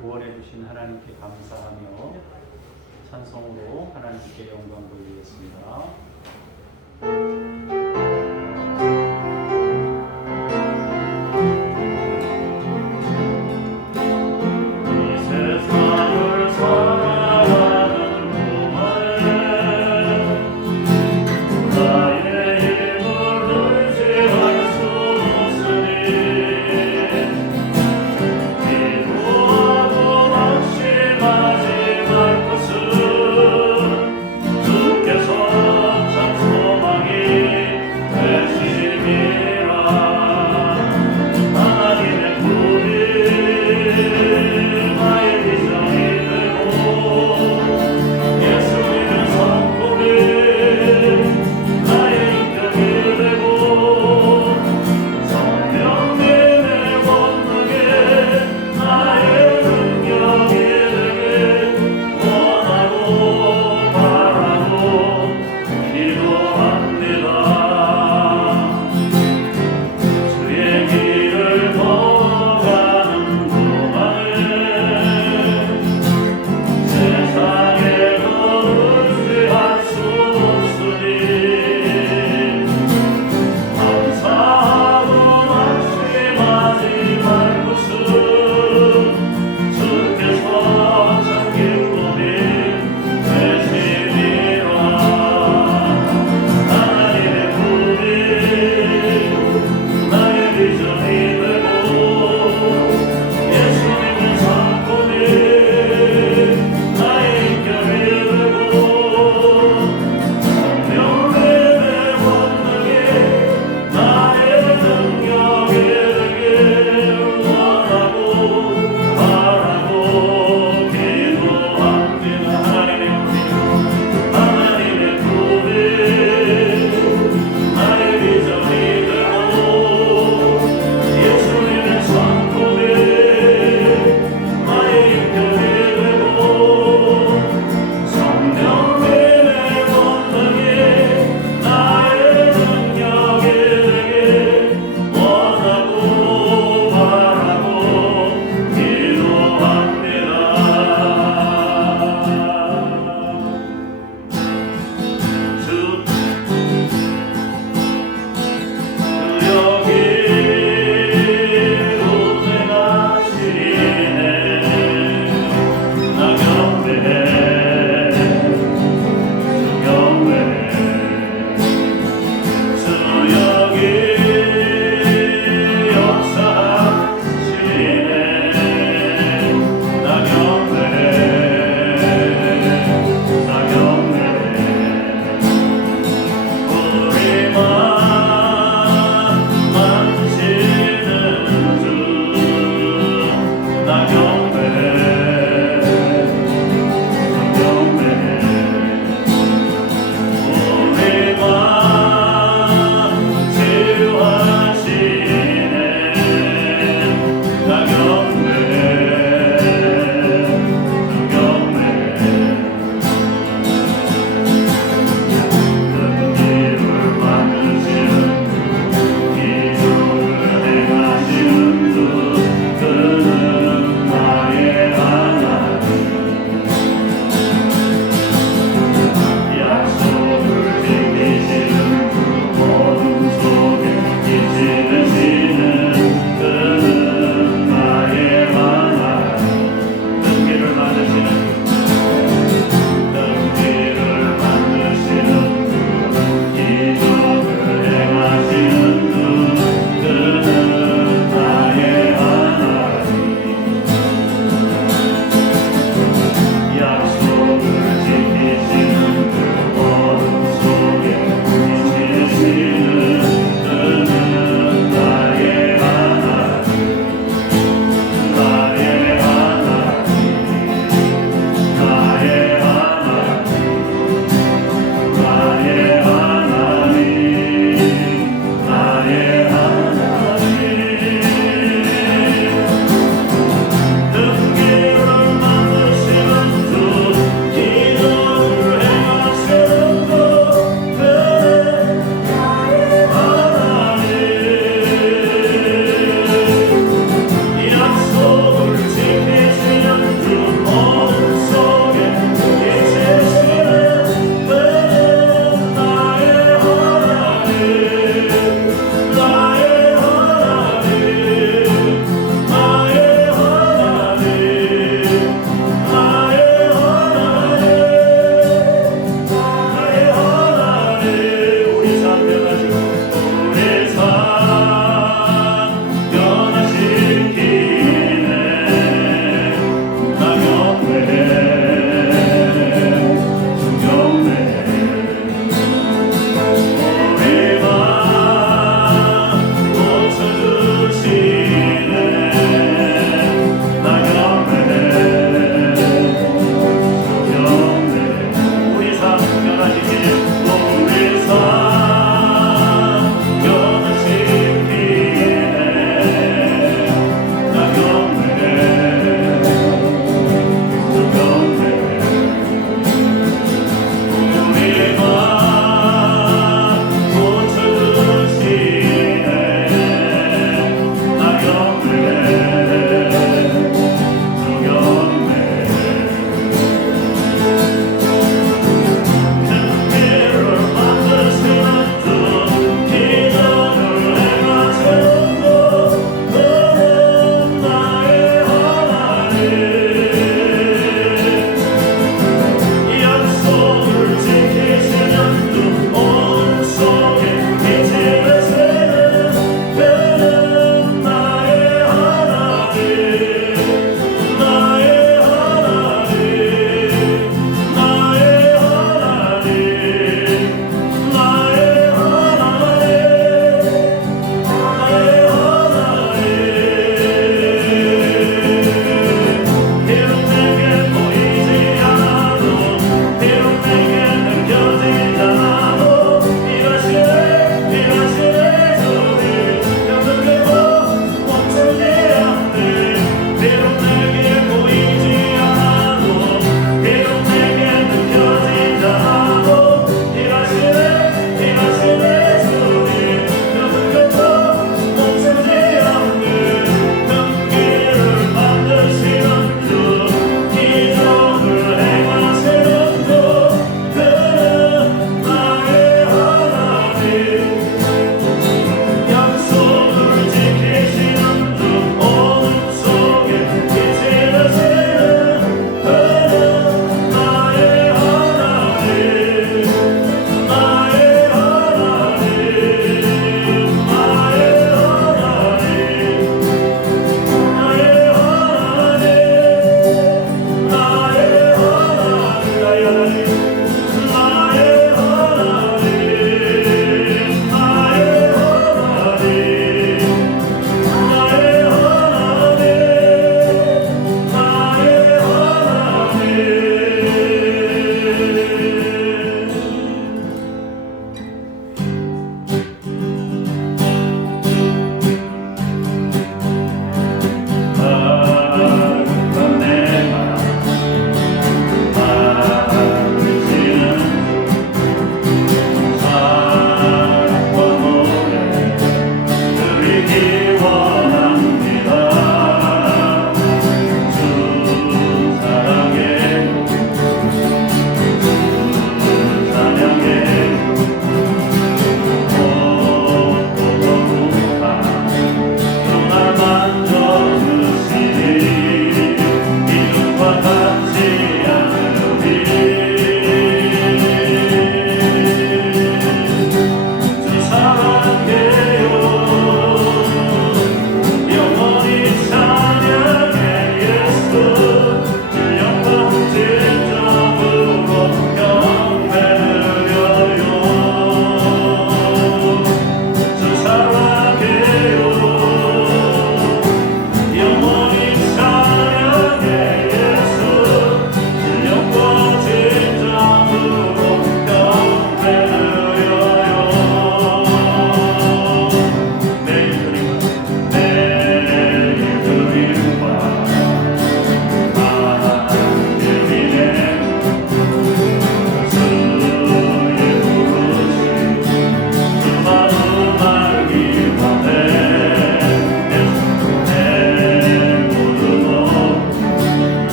구원해 주신 하나님께 감사하며 찬송으로 하나님께 영광 돌리겠습니다. 주께서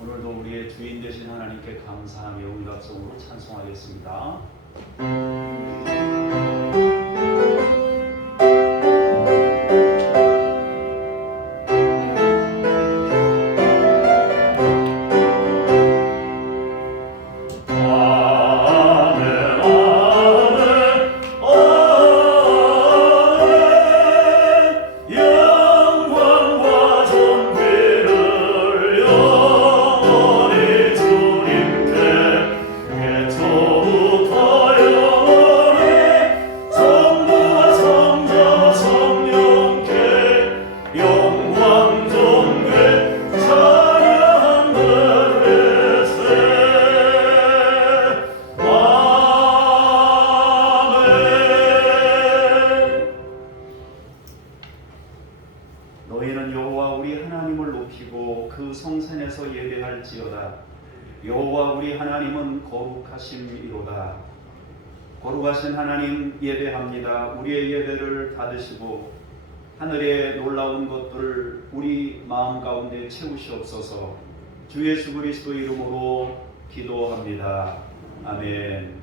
오늘도 우리의 주인 되신 하나님께 감사하며 응답성으로 찬송하겠습니다. 너희는 여호와 우리 하나님을 높이고 그 성산에서 예배할지어다. 여호와 우리 하나님은 거룩하심이로다. 거룩하신 하나님 예배합니다. 우리의 예배를 받으시고 하늘의 놀라운 것들을 우리 마음 가운데 채우시옵소서. 주 예수 그리스도 이름으로 기도합니다. 아멘.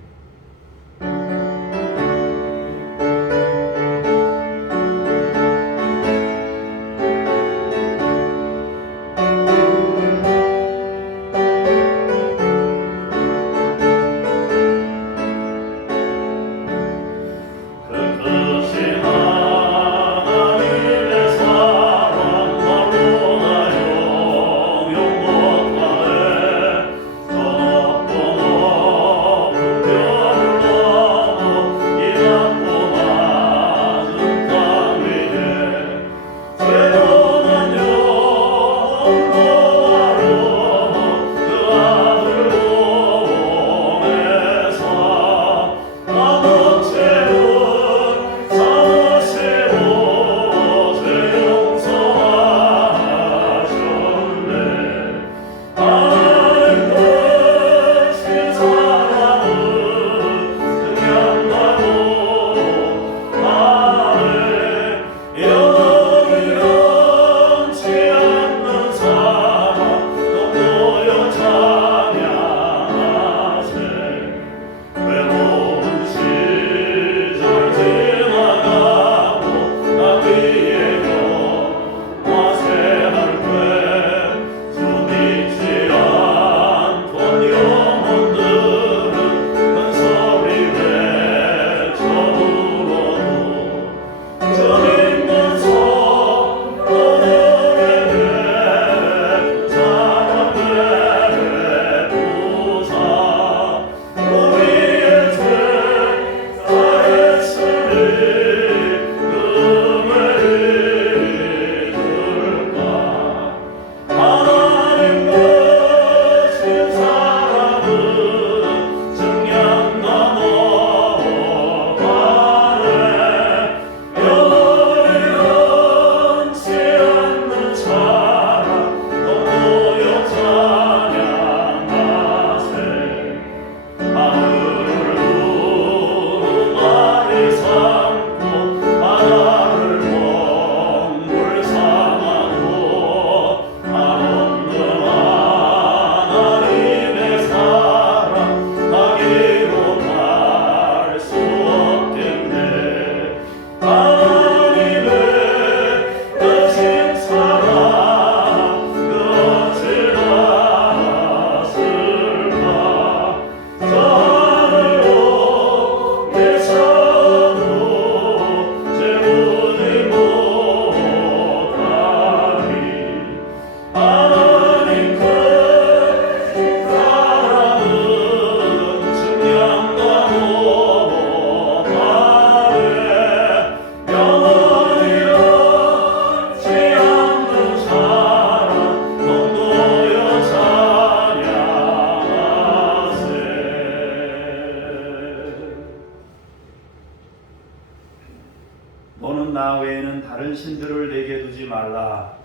너는 나 외에는 다른 신들을 내게 두지 말라.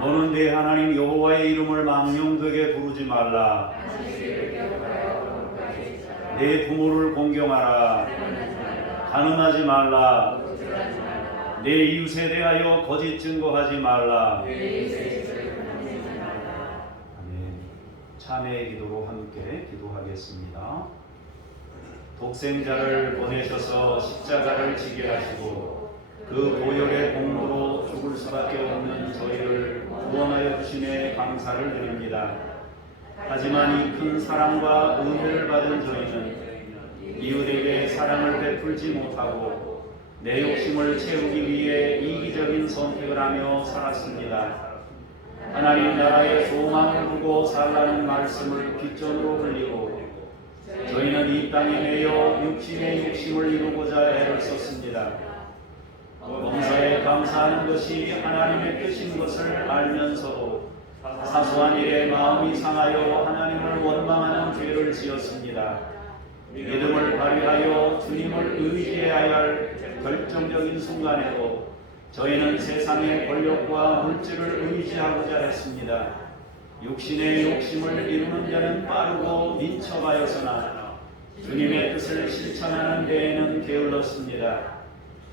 너는 내 하나님 여호와의 이름을 망령되게 부르지 말라. 내 부모를 공경하라. 가늠하지 말라. 내 이웃에 대하여 거짓 증거하지 말라. 참회의 기도로 함께 기도하겠습니다. 독생자를 보내셔서 십자가를 지게 하시고 그 보혈의 공로로 죽을 수밖에 없는 저희를 구원하여 주심에 감사를 드립니다. 하지만 이 큰 사랑과 은혜를 받은 저희는 이웃에게 사랑을 베풀지 못하고 내 욕심을 채우기 위해 이기적인 선택을 하며 살았습니다. 하나님 나라의 소망을 두고 살라는 말씀을 귓전으로 흘리고 저희는 이 땅에 매여 육신의 욕심을 이루고자 애를 썼습니다. 범사에 감사하는 것이 하나님의 뜻인 것을 알면서도 사소한 일에 마음이 상하여 하나님을 원망하는 죄를 지었습니다. 믿음을 발휘하여 주님을 의지해야 할 결정적인 순간에도 저희는 세상의 권력과 물질을 의지하고자 했습니다. 육신의 욕심을 이루는 자는 빠르고 민첩하여서나 주님의 뜻을 실천하는 데에는 게을렀습니다.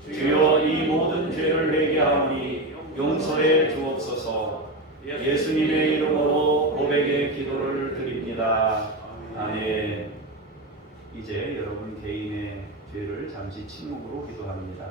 주여 이 모든 죄를 회개하오니 용서해 주옵소서. 예수님의 이름으로 고백의 기도를 드립니다. 아멘. 이제 여러분 개인의 죄를 잠시 침묵으로 기도합니다.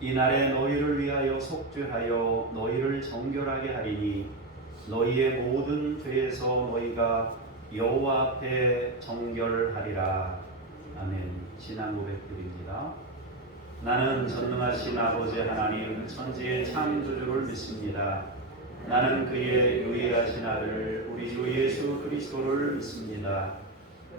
이날에 너희를 위하여 속죄하여 너희를 정결하게 하리니 너희의 모든 죄에서 너희가 여호와 앞에 정결하리라. 아멘. 신앙 고백드립니다. 나는 전능하신 아버지 하나님 천지의 창조주를 믿습니다. 나는 그의 유일하신 아들 우리 주 예수 그리스도를 믿습니다.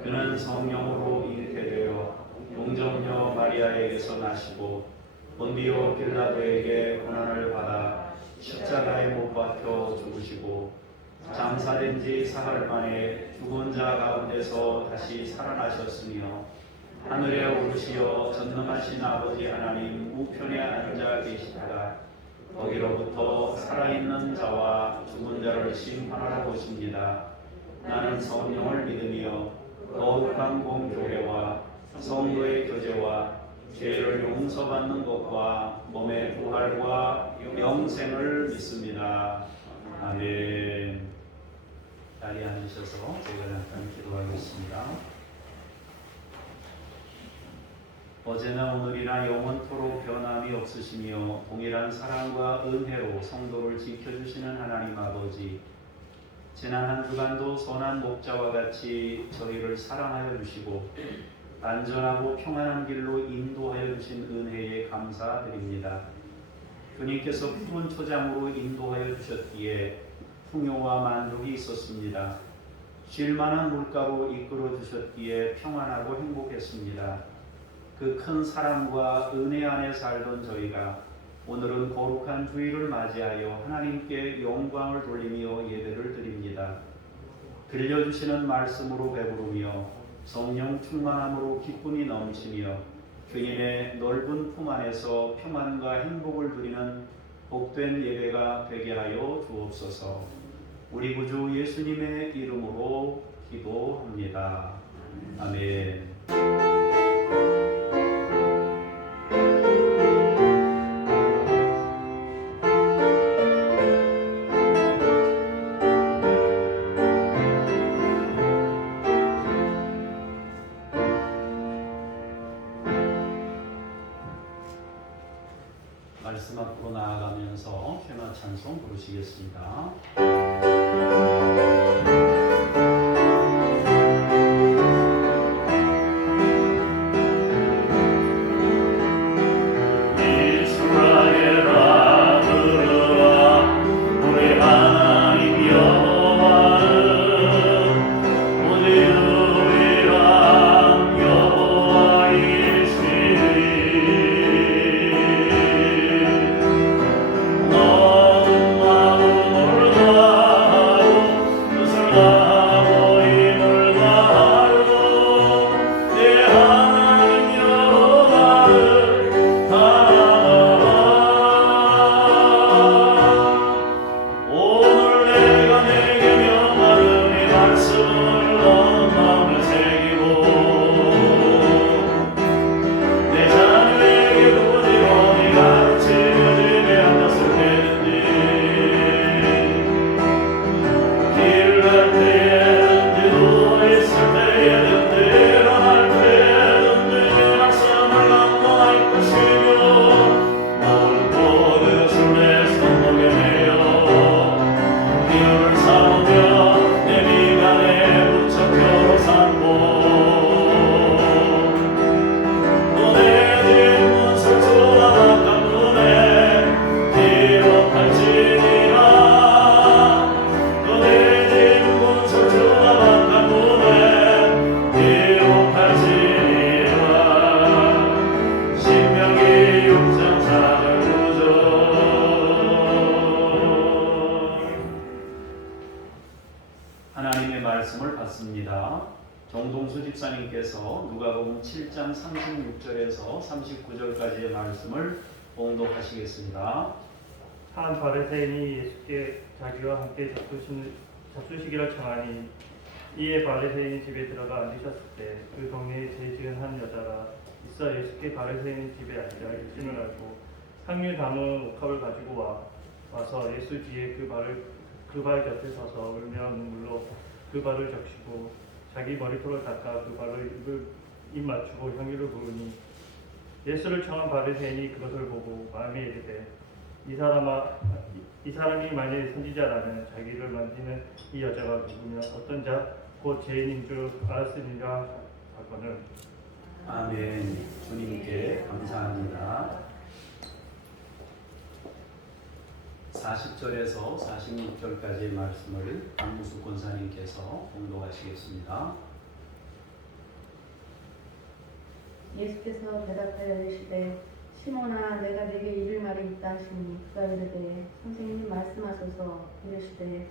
그는 성령으로 잉태되어 동정녀 마리아에게서 나시고 본디오 빌라도에게 고난을 받아 십자가에 못 박혀 죽으시고 장사된 지 사흘 만에 죽은 자 가운데서 다시 살아나셨으며 하늘에 오르시어 전능하신 아버지 하나님 우편에 앉아 계시다가 거기로부터 살아있는 자와 죽은 자를 심판하러 오십니다. 나는 성령을 믿으며 거룩한 공교회와 성도의 교제와 죄를 용서받는 것과 몸의 부활과 영생을 믿습니다. 아멘. 자리에 앉으셔서 제가 잠깐 기도하겠습니다. 어제나 오늘이나 영원토록 변함이 없으시며 동일한 사랑과 은혜로 성도를 지켜주시는 하나님 아버지, 지난 한 주간도 선한 목자와 같이 저희를 사랑하여 주시고 안전하고 평안한 길로 인도하여 주신 은혜에 감사드립니다. 주님께서 푸른 초장으로 인도하여 주셨기에 풍요와 만족이 있었습니다. 쉴만한 물가로 이끌어 주셨기에 평안하고 행복했습니다. 그 큰 사랑과 은혜 안에 살던 저희가 오늘은 거룩한 주일을 맞이하여 하나님께 영광을 돌리며 예배를 드립니다. 들려주시는 말씀으로 배부르며 성령 충만함으로 기쁨이 넘치며 주님의 넓은 품 안에서 평안과 행복을 누리는 복된 예배가 되게 하여 주옵소서. 우리 구주 예수님의 이름으로 기도합니다. 아멘. 말씀 앞으로 나아가면서 쉐마 찬송 부르시겠습니다. 우리 유일한 여호와의 정동수 집사님께서 누가복음 7장 36절에서 39절까지의 말씀을 봉독하시겠습니다. 한 바리새인이 예수께 자기와 함께 잡수시기를 청하니 이에 바리새인 집에 들어가 앉으셨을 때 그 동네에 죄 지은 한 여자가 있어 예수께 바리새인 집에 앉아 일진을 알고 향유 담은 옥합을 가지고 와서 예수 뒤에 그 발 곁에 서서 울며 눈물로 그 발을 적시고 자기 머리털을 닦아 그 발을 입 맞추고 향유를 부으니 예수를 청한 바리새인이 그것을 보고 마음에 이르되 이 사람이 만일 선지자라면 자기를 만지는 이 여자가 누구며 어떤 자 곧 죄인인 줄 알았으리라 하거늘. 아멘. 주님께 감사합니다. 40절에서 46절까지의 말씀을 박무숙 권사님께서 봉독하시겠습니다. 예수께서 대답하여 이르시되 시몬아 내가 네게 이를 말이 있다 하시니 그가 이르되 선생님 말씀하소서. 이르시되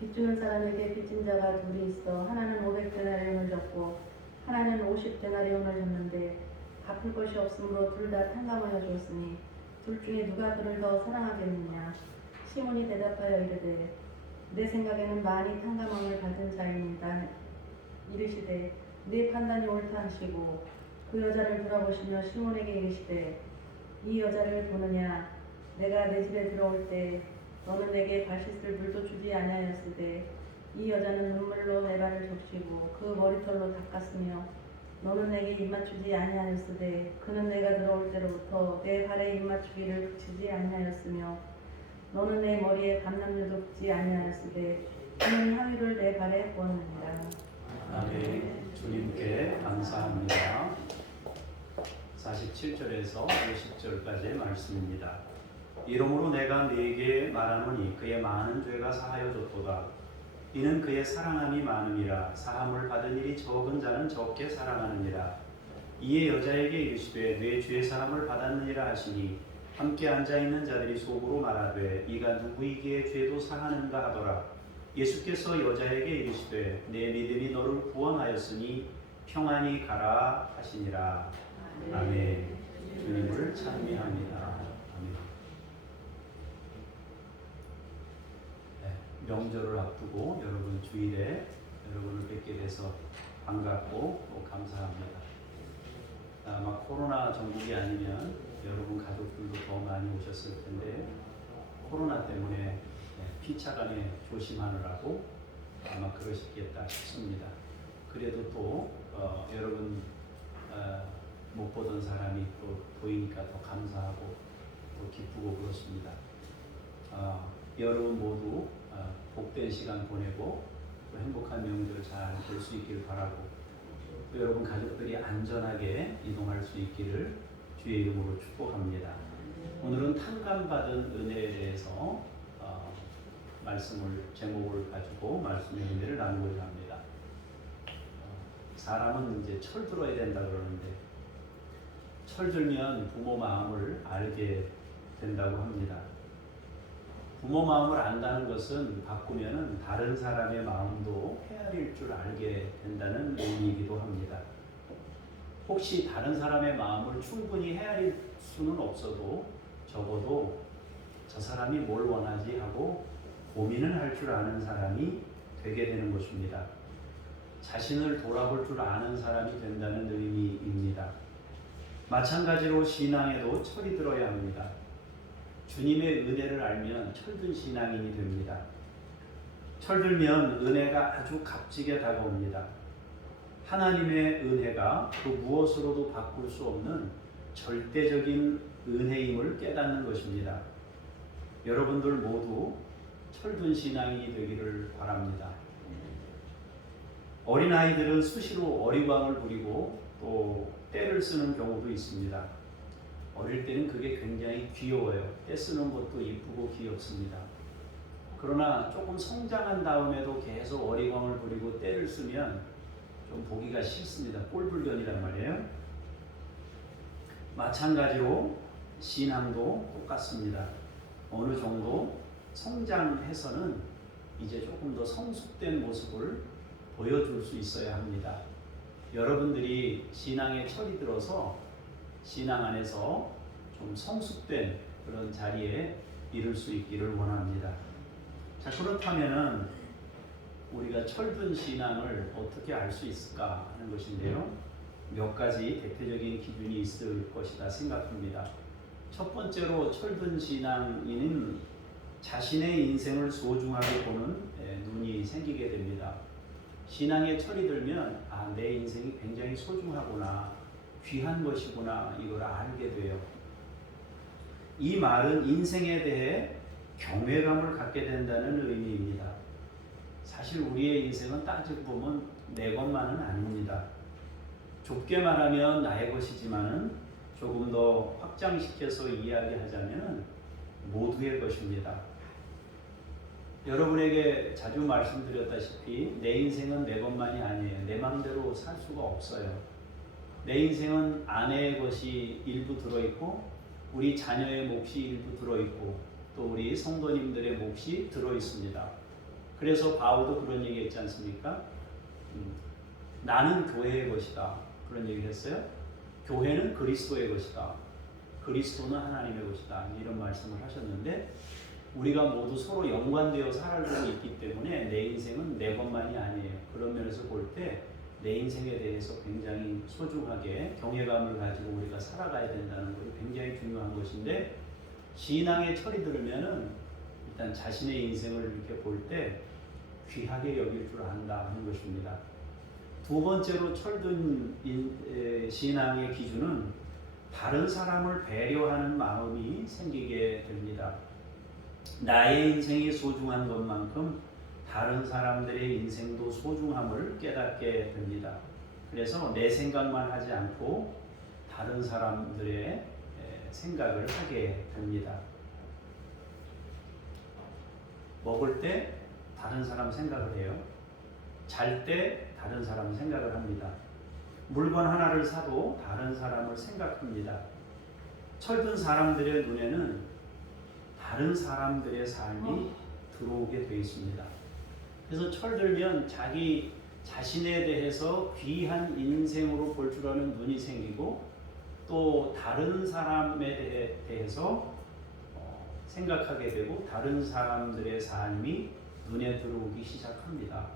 빚주는 사람에게 빚진 자가 둘이 있어 하나는 500데나리온을 졌고 하나는 50데나리온을 졌는데 갚을 것이 없으므로 둘 다 탕감하여 주었으니 둘 중에 누가 그를 더 사랑하겠느냐. 시몬이 대답하여 이르되 내 생각에는 많이 탕감함을 받은 자입니다. 이르시되 네 판단이 옳다 하시고 그 여자를 돌아보시며 시몬에게 이르시되 이 여자를 보느냐. 내가 내 집에 들어올 때 너는 내게 가시쓸 물도 주지 아니하였으되 이 여자는 눈물로 내 발을 적시고 그 머리털로 닦았으며 너는 내게 입맞추지 아니하였으되 그는 내가 들어올 때로부터 내 발에 입맞추기를 그치지 아니하였으며 너는 내 머리에 감람류도 붓지 아니하였으되 그는 향유를 내 발에 부었느니라. 아멘. 주님께 감사합니다. 47절에서 50절까지의 말씀입니다. 이러므로 내가 네게 말하노니 그의 많은 죄가 사하여졌도다. 이는 그의 사랑함이 많음이라. 사함을 받은 일이 적은 자는 적게 사랑하느니라. 이에 여자에게 이르시되 내 죄 사함을 받았느니라 하시니 함께 앉아있는 자들이 속으로 말하되 이가 누구이기에 죄도 사하는가 하더라. 예수께서 여자에게 이르시되 내 믿음이 너를 구원하였으니 평안히 가라 하시니라. 아멘. 주님을 찬미합니다. 아멘. 네, 명절을 앞두고 여러분 주일에 여러분을 뵙게 돼서 반갑고 또 감사합니다. 아마 코로나 전국이 아니면 여러분 가족들도 더 많이 오셨을 텐데 코로나 때문에 피차간에 조심하느라고 아마 그러시겠다 싶습니다. 그래도 또 여러분 못 보던 사람이 또 보이니까 더 감사하고 또 기쁘고 그렇습니다. 여러분 모두 복된 시간 보내고 또 행복한 명절 잘 볼 수 있길 바라고 또 여러분 가족들이 안전하게 이동할 수 있기를 주의 이름으로 축복합니다. 오늘은 탕감받은 은혜에 대해서 말씀을 제목을 가지고 말씀의 은혜를 나누고자 합니다. 사람은 이제 철들어야 된다 그러는데 철들면 부모 마음을 알게 된다고 합니다. 부모 마음을 안다는 것은 바꾸면은 다른 사람의 마음도 헤아릴 줄 알게 된다는 의미이기도 합니다. 혹시 다른 사람의 마음을 충분히 헤아릴 수는 없어도 적어도 저 사람이 뭘 원하지 하고 고민을 할 줄 아는 사람이 되게 되는 것입니다. 자신을 돌아볼 줄 아는 사람이 된다는 의미입니다. 마찬가지로 신앙에도 철이 들어야 합니다. 주님의 은혜를 알면 철든 신앙인이 됩니다. 철들면 은혜가 아주 값지게 다가옵니다. 하나님의 은혜가 그 무엇으로도 바꿀 수 없는 절대적인 은혜임을 깨닫는 것입니다. 여러분들 모두 철든 신앙인이 되기를 바랍니다. 어린아이들은 수시로 어리광을 부리고 또 떼를 쓰는 경우도 있습니다. 어릴 때는 그게 굉장히 귀여워요. 떼 쓰는 것도 이쁘고 귀엽습니다. 그러나 조금 성장한 다음에도 계속 어리광을 부리고 떼를 쓰면 좀 보기가 싫습니다. 꼴불견이란 말이에요. 마찬가지로 신앙도 똑같습니다. 어느 정도 성장해서는 이제 조금 더 성숙된 모습을 보여줄 수 있어야 합니다. 여러분들이 신앙에 철이 들어서 신앙 안에서 좀 성숙된 그런 자리에 이룰 수 있기를 원합니다. 자, 그렇다면은 우리가 철든 신앙을 어떻게 알 수 있을까 하는 것인데요. 몇 가지 대표적인 기준이 있을 것이다 생각합니다. 첫 번째로 철든 신앙인은 자신의 인생을 소중하게 보는 눈이 생기게 됩니다. 신앙에 철이 들면 내 인생이 굉장히 소중하구나, 귀한 것이구나, 이걸 알게 돼요. 이 말은 인생에 대해 경외감을 갖게 된다는 의미입니다. 사실 우리의 인생은 따지고 보면 내 것만은 아닙니다. 좁게 말하면 나의 것이지만은 조금 더 확장시켜서 이야기하자면 모두의 것입니다. 여러분에게 자주 말씀드렸다시피 내 인생은 내 것만이 아니에요. 내 마음대로 살 수가 없어요. 내 인생은 아내의 것이 일부 들어있고 우리 자녀의 몫이 일부 들어있고 또 우리 성도님들의 몫이 들어있습니다. 그래서 바울도 그런 얘기 했지 않습니까? 나는 교회의 것이다. 그런 얘기를 했어요. 교회는 그리스도의 것이다. 그리스도는 하나님의 것이다. 이런 말씀을 하셨는데 우리가 모두 서로 연관되어 살아가고 있기 때문에 내 인생은 내 것만이 아니에요. 그런 면에서 볼 때 내 인생에 대해서 굉장히 소중하게 경외감을 가지고 우리가 살아가야 된다는 것이 굉장히 중요한 것인데 신앙에 철이 들으면은 일단 자신의 인생을 이렇게 볼 때 귀하게 여길 줄 안다 하는 것입니다. 두 번째로 철든 신앙의 기준은 다른 사람을 배려하는 마음이 생기게 됩니다. 나의 인생이 소중한 것만큼 다른 사람들의 인생도 소중함을 깨닫게 됩니다. 그래서 내 생각만 하지 않고 다른 사람들의 생각을 하게 됩니다. 먹을 때 다른 사람 생각을 해요. 잘 때 다른 사람 생각을 합니다. 물건 하나를 사도 다른 사람을 생각합니다. 철든 사람들의 눈에는 다른 사람들의 삶이 들어오게 되어 있습니다. 그래서 철들면 자기 자신에 대해서 귀한 인생으로 볼 줄 아는 눈이 생기고 또 다른 사람에 대해서 생각하게 되고 다른 사람들의 삶이 눈에 들어오기 시작합니다.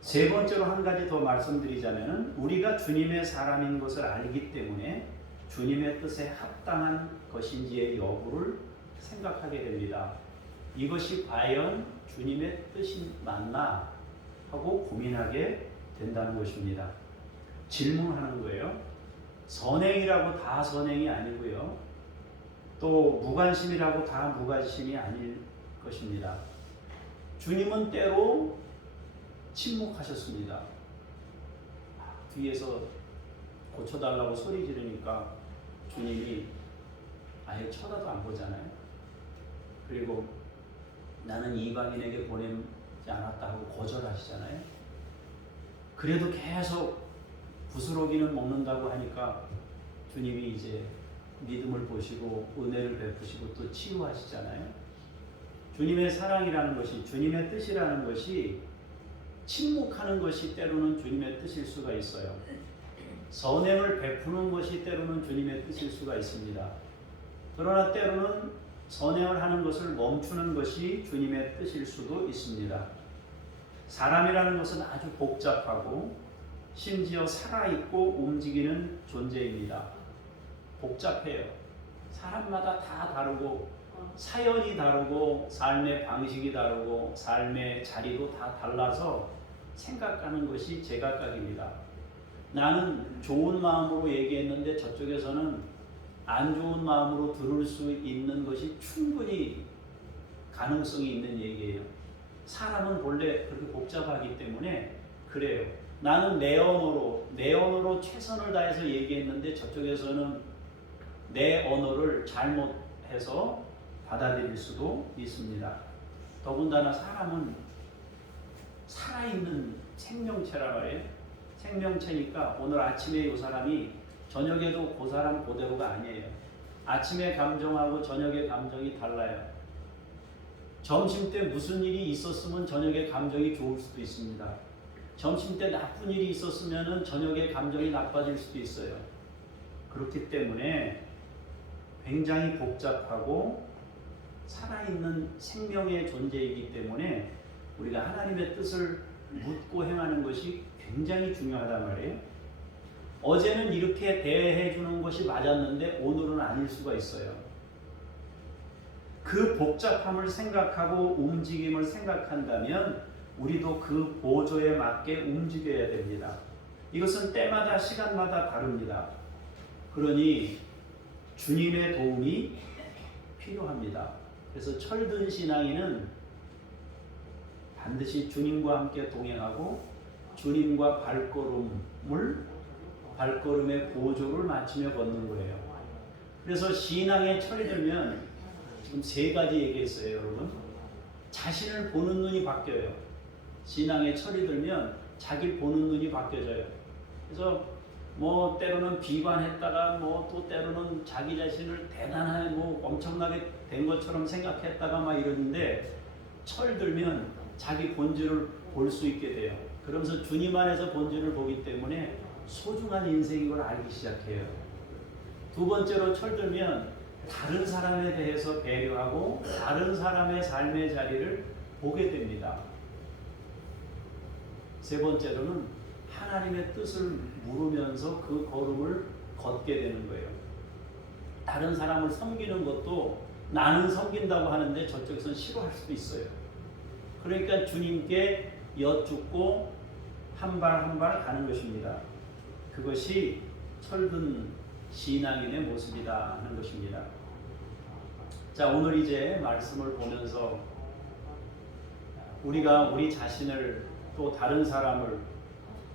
세 번째로 한 가지 더 말씀드리자면 우리가 주님의 사람인 것을 알기 때문에 주님의 뜻에 합당한 것인지의 여부를 생각하게 됩니다. 이것이 과연 주님의 뜻이 맞나 하고 고민하게 된다는 것입니다. 질문하는 거예요. 선행이라고 다 선행이 아니고요. 또 무관심이라고 다 무관심이 아닐 것입니다. 주님은 때로 침묵하셨습니다. 뒤에서 고쳐달라고 소리 지르니까 주님이 아예 쳐다도 안 보잖아요. 그리고 나는 이방인에게 보내지 않았다 하고 거절하시잖아요. 그래도 계속 부스러기는 먹는다고 하니까 주님이 이제 믿음을 보시고 은혜를 베푸시고 또 치유하시잖아요. 주님의 사랑이라는 것이, 주님의 뜻이라는 것이 침묵하는 것이 때로는 주님의 뜻일 수가 있어요. 선행을 베푸는 것이 때로는 주님의 뜻일 수가 있습니다. 그러나 때로는 선행을 하는 것을 멈추는 것이 주님의 뜻일 수도 있습니다. 사람이라는 것은 아주 복잡하고 심지어 살아있고 움직이는 존재입니다. 복잡해요. 사람마다 다 다르고 사연이 다르고 삶의 방식이 다르고 삶의 자리도 다 달라서 생각하는 것이 제각각입니다. 나는 좋은 마음으로 얘기했는데 저쪽에서는 안 좋은 마음으로 들을 수 있는 것이 충분히 가능성이 있는 얘기예요. 사람은 본래 그렇게 복잡하기 때문에 그래요. 나는 내 언어로 최선을 다해서 얘기했는데 저쪽에서는 내 언어를 잘못해서 받아들일 수도 있습니다. 더군다나 사람은 살아있는 생명체란 말이에요. 생명체니까 오늘 아침에 이 사람이 저녁에도 그 사람 그대로가 아니에요. 아침에 감정하고 저녁에 감정이 달라요. 점심 때 무슨 일이 있었으면 저녁에 감정이 좋을 수도 있습니다. 점심 때 나쁜 일이 있었으면 저녁에 감정이 나빠질 수도 있어요. 그렇기 때문에 굉장히 복잡하고 살아있는 생명의 존재이기 때문에 우리가 하나님의 뜻을 묻고 행하는 것이 굉장히 중요하단 말이에요. 어제는 이렇게 대해 주는 것이 맞았는데 오늘은 아닐 수가 있어요. 그 복잡함을 생각하고 움직임을 생각한다면 우리도 그 보조에 맞게 움직여야 됩니다. 이것은 때마다 시간마다 다릅니다. 그러니 주님의 도움이 필요합니다. 그래서 철든 신앙인은 반드시 주님과 함께 동행하고 주님과 발걸음의 보조를 맞추며 걷는 거예요. 그래서 신앙에 철이 들면 지금 3가지 얘기했어요, 여러분. 자신을 보는 눈이 바뀌어요. 신앙에 철이 들면 자기를 보는 눈이 바뀌어져요. 그래서 뭐 때로는 비관했다가 뭐 또 때로는 자기 자신을 대단하게 뭐 엄청나게 된 것처럼 생각했다가 막 이러는데 철 들면 자기 본질을 볼 수 있게 돼요. 그러면서 주님 안에서 본질을 보기 때문에 소중한 인생인 걸 알기 시작해요. 2번째로 철 들면 다른 사람에 대해서 배려하고 다른 사람의 삶의 자리를 보게 됩니다. 3번째로는 하나님의 뜻을 물으면서 그 걸음을 걷게 되는 거예요. 다른 사람을 섬기는 것도 나는 섬긴다고 하는데 저쪽에서는 싫어할 수도 있어요. 그러니까 주님께 여쭙고 한 발 한 발 가는 것입니다. 그것이 철든 신앙인의 모습이다 하는 것입니다. 자, 오늘 이제 말씀을 보면서 우리가 우리 자신을 또 다른 사람을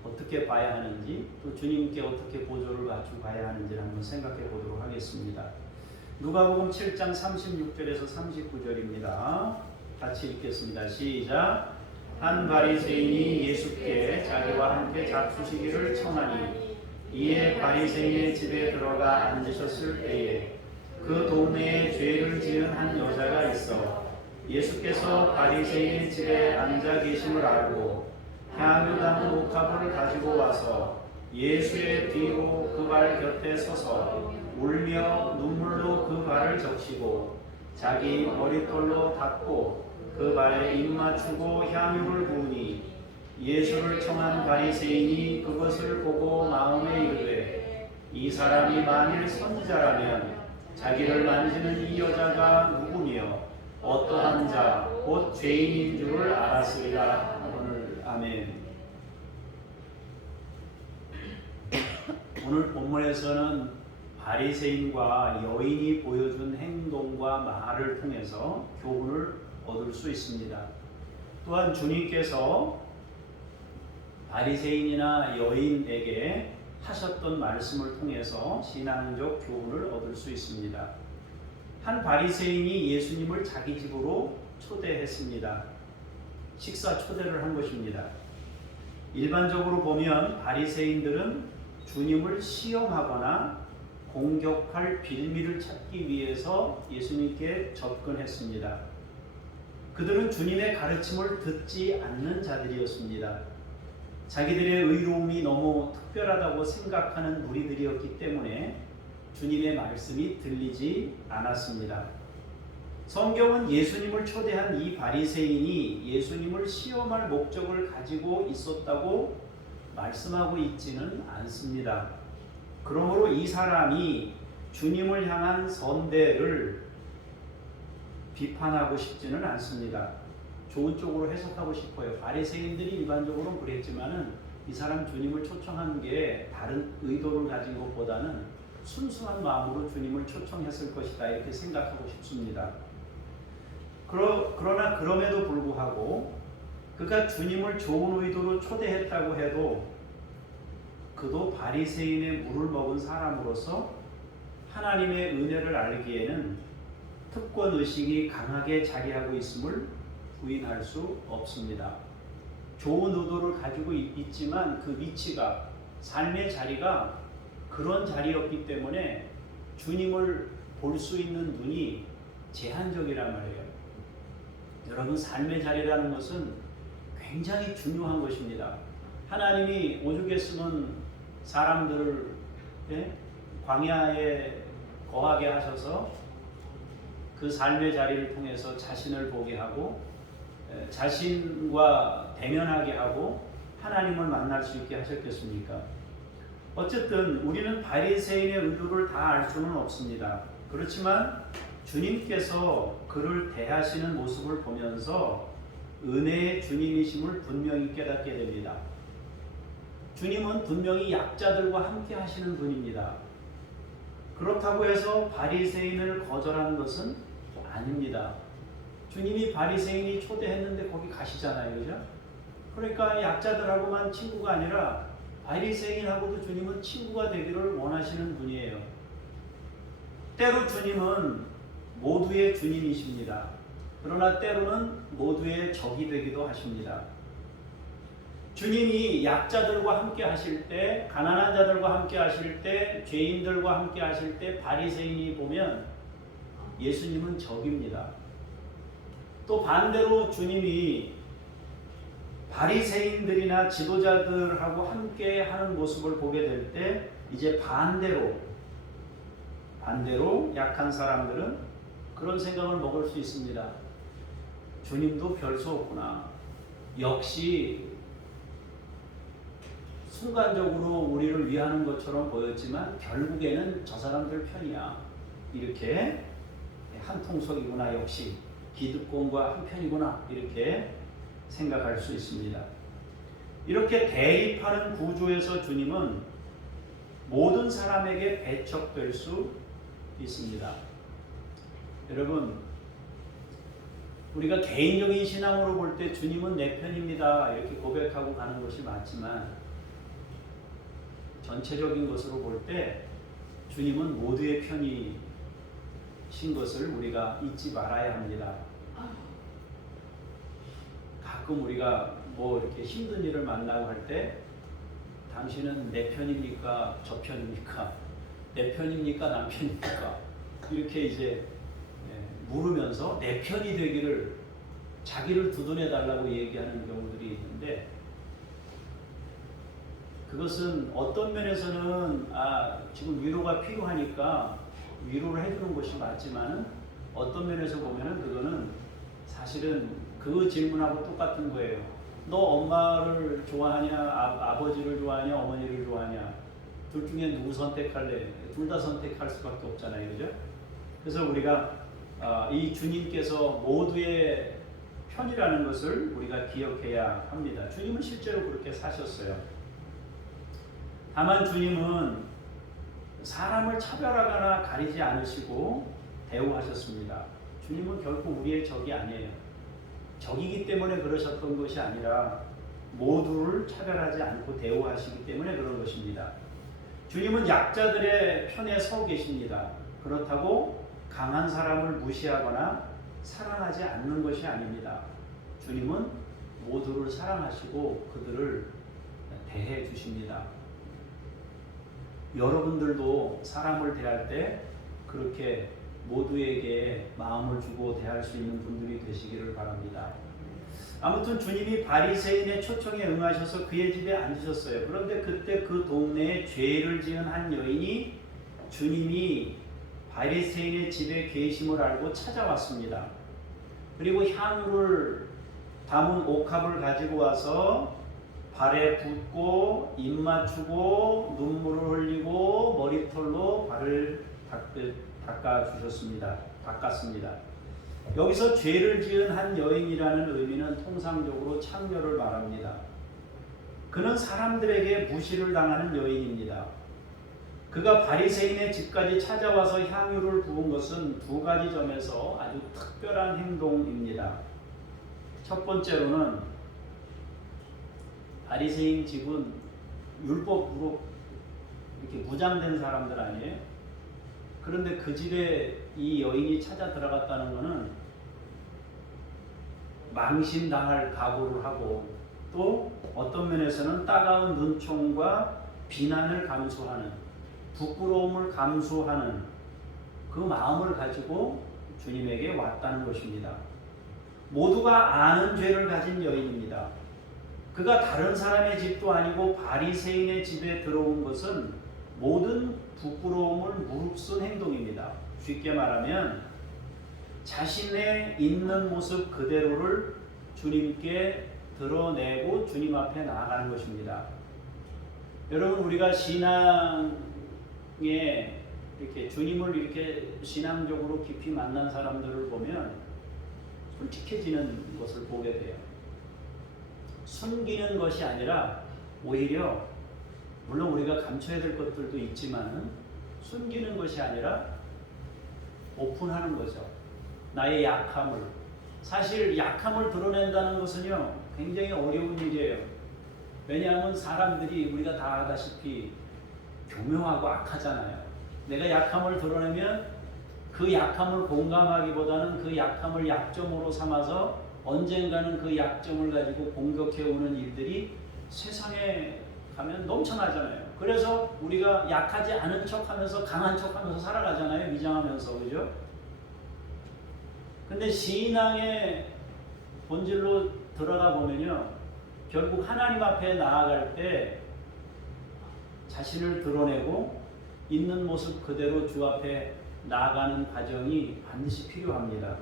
어떻게 봐야 하는지 또 주님께 어떻게 보조를 맞추고 가야 하는지를 한번 생각해 보도록 하겠습니다. 누가복음 7장 36절에서 39절입니다. 같이 읽겠습니다. 시작. 한 바리새인이 예수께 자기와 함께 잡수시기를 청하니 이에 바리새인의 집에 들어가 앉으셨을 때에 그 동네에 죄를 지은 한 여자가 있어 예수께서 바리새인의 집에 앉아 계심을 알고 향유 담은 옥합을 가지고 와서 예수의 뒤로 그 발 곁에 서서 울며 눈물로 그 발을 적시고 자기 머리털로 닦고 그 발에 입 맞추고 향유를 부으니 예수를 청한 바리새인이 그것을 보고 마음에 이르되 이 사람이 만일 선지자라면 자기를 만지는 이 여자가 누구며 어떠한 자 곧 죄인인 줄을 알았으리라 하거늘. 아멘. 오늘 본문에서는 바리새인과 여인이 보여준 행동과 말을 통해서 교훈을 얻을 수 있습니다. 또한 주님께서 바리새인이나 여인에게 하셨던 말씀을 통해서 신앙적 교훈을 얻을 수 있습니다. 한 바리새인이 예수님을 자기 집으로 초대했습니다. 식사 초대를 한 것입니다. 일반적으로 보면 바리새인들은 주님을 시험하거나 공격할 빌미를 찾기 위해서 예수님께 접근했습니다. 그들은 주님의 가르침을 듣지 않는 자들이었습니다. 자기들의 의로움이 너무 특별하다고 생각하는 무리들이었기 때문에 주님의 말씀이 들리지 않았습니다. 성경은 예수님을 초대한 이 바리새인이 예수님을 시험할 목적을 가지고 있었다고 말씀하고 있지는 않습니다. 그러므로 이 사람이 주님을 향한 선대를 비판하고 싶지는 않습니다. 좋은 쪽으로 해석하고 싶어요. 바리새인들이 일반적으로는 그랬지만은 이 사람 주님을 초청한 게 다른 의도를 가진 것보다는 순수한 마음으로 주님을 초청했을 것이다 이렇게 생각하고 싶습니다. 그러나 그럼에도 불구하고 그가 주님을 좋은 의도로 초대했다고 해도 그도 바리새인의 물을 먹은 사람으로서 하나님의 은혜를 알기에는 특권 의식이 강하게 자리하고 있음을 부인할 수 없습니다. 좋은 의도를 가지고 있지만 그 위치가 삶의 자리가 그런 자리였기 때문에 주님을 볼 수 있는 눈이 제한적이란 말이에요. 여러분, 삶의 자리라는 것은 굉장히 중요한 것입니다. 하나님이 오죽 했으면 사람들을 광야에 거하게 하셔서 그 삶의 자리를 통해서 자신을 보게 하고 자신과 대면하게 하고 하나님을 만날 수 있게 하셨겠습니까? 어쨌든 우리는 바리새인의 의도를 다 알 수는 없습니다. 그렇지만 주님께서 그를 대하시는 모습을 보면서 은혜의 주님이심을 분명히 깨닫게 됩니다. 주님은 분명히 약자들과 함께 하시는 분입니다. 그렇다고 해서 바리새인을 거절하는 것은 아닙니다. 주님이 바리새인이 초대했는데 거기 가시잖아요, 그죠? 그러니까 약자들하고만 친구가 아니라 바리새인하고도 주님은 친구가 되기를 원하시는 분이에요. 때로 주님은 모두의 주님이십니다. 그러나 때로는 모두의 적이 되기도 하십니다. 주님이 약자들과 함께 하실 때, 가난한 자들과 함께 하실 때, 죄인들과 함께 하실 때 바리새인이 보면 예수님은 적입니다. 또 반대로 주님이 바리새인들이나 지도자들하고 함께 하는 모습을 보게 될 때 이제 반대로 약한 사람들은 그런 생각을 먹을 수 있습니다. 주님도 별 수 없구나. 역시 순간적으로 우리를 위하는 것처럼 보였지만 결국에는 저 사람들 편이야. 이렇게 한 통속이구나. 역시 기득권과 한 편이구나. 이렇게 생각할 수 있습니다. 이렇게 대립하는 구조에서 주님은 모든 사람에게 배척될 수 있습니다. 여러분, 우리가 개인적인 신앙으로 볼 때 주님은 내 편입니다. 이렇게 고백하고 가는 것이 맞지만 전체적인 것으로 볼 때 주님은 모두의 편이신 것을 우리가 잊지 말아야 합니다. 가끔 우리가 뭐 이렇게 힘든 일을 만나고 할 때 당신은 내 편입니까? 저 편입니까? 내 편입니까? 남 편입니까? 이렇게 이제 물으면서 내 편이 되기를 자기를 두둔해 달라고 얘기하는 경우들이 있는데 그것은 어떤 면에서는 지금 위로가 필요하니까 위로를 해주는 것이 맞지만 어떤 면에서 보면은 그거는 사실은 그 질문하고 똑같은 거예요. 너 엄마를 좋아하냐, 아버지를 좋아하냐, 어머니를 좋아하냐? 둘 중에 누구 선택할래? 둘 다 선택할 수밖에 없잖아요, 그죠? 그래서 우리가 이 주님께서 모두의 편이라는 것을 우리가 기억해야 합니다. 주님은 실제로 그렇게 사셨어요. 다만 주님은 사람을 차별하거나 가리지 않으시고 대우하셨습니다. 주님은 결코 우리의 적이 아니에요. 적이기 때문에 그러셨던 것이 아니라 모두를 차별하지 않고 대우하시기 때문에 그런 것입니다. 주님은 약자들의 편에 서 계십니다. 그렇다고 강한 사람을 무시하거나 사랑하지 않는 것이 아닙니다. 주님은 모두를 사랑하시고 그들을 대해 주십니다. 여러분들도 사람을 대할 때 그렇게 모두에게 마음을 주고 대할 수 있는 분들이 되시기를 바랍니다. 아무튼 주님이 바리새인의 초청에 응하셔서 그의 집에 앉으셨어요. 그런데 그때 그 동네에 죄를 지은 한 여인이 주님이 바리새인의 집에 계심을 알고 찾아왔습니다. 그리고 향유를 담은 옥합을 가지고 와서 발에 붓고 입 맞추고 눈물을 흘리고 머리털로 발을 닦았습니다. 여기서 죄를 지은 한 여인이라는 의미는 통상적으로 창녀를 말합니다. 그는 사람들에게 무시를 당하는 여인입니다. 그가 바리새인의 집까지 찾아와서 향유를 부은 것은 두 가지 점에서 아주 특별한 행동입니다. 첫 번째로는 바리새인 집은 율법으로 이렇게 무장된 사람들 아니에요? 그런데 그 집에 이 여인이 찾아 들어갔다는 것은 망신당할 각오를 하고 또 어떤 면에서는 따가운 눈총과 비난을 감수하는 부끄러움을 감수하는 그 마음을 가지고 주님에게 왔다는 것입니다. 모두가 아는 죄를 가진 여인입니다. 그가 다른 사람의 집도 아니고 바리새인의 집에 들어온 것은 모든 부끄러움을 무릅쓴 행동입니다. 쉽게 말하면 자신의 있는 모습 그대로를 주님께 드러내고 주님 앞에 나아가는 것입니다. 여러분, 우리가 신앙에 이렇게 주님을 이렇게 신앙적으로 깊이 만난 사람들을 보면 솔직해지는 것을 보게 돼요. 숨기는 것이 아니라 오히려, 물론 우리가 감춰야 될 것들도 있지만 숨기는 것이 아니라 오픈하는 거죠. 나의 약함을. 사실 약함을 드러낸다는 것은요, 굉장히 어려운 일이에요. 왜냐하면 사람들이, 우리가 다 아다시피 교묘하고 악하잖아요. 내가 약함을 드러내면 그 약함을 공감하기보다는 그 약함을 약점으로 삼아서 언젠가는 그 약점을 가지고 공격해오는 일들이 세상에 가면 넘쳐나잖아요. 그래서 우리가 약하지 않은 척하면서 강한 척하면서 살아가잖아요. 위장하면서. 그죠? 근데 신앙의 본질로 들어가 보면요, 결국 하나님 앞에 나아갈 때 자신을 드러내고 있는 모습 그대로 주 앞에 나아가는 과정이 반드시 필요합니다.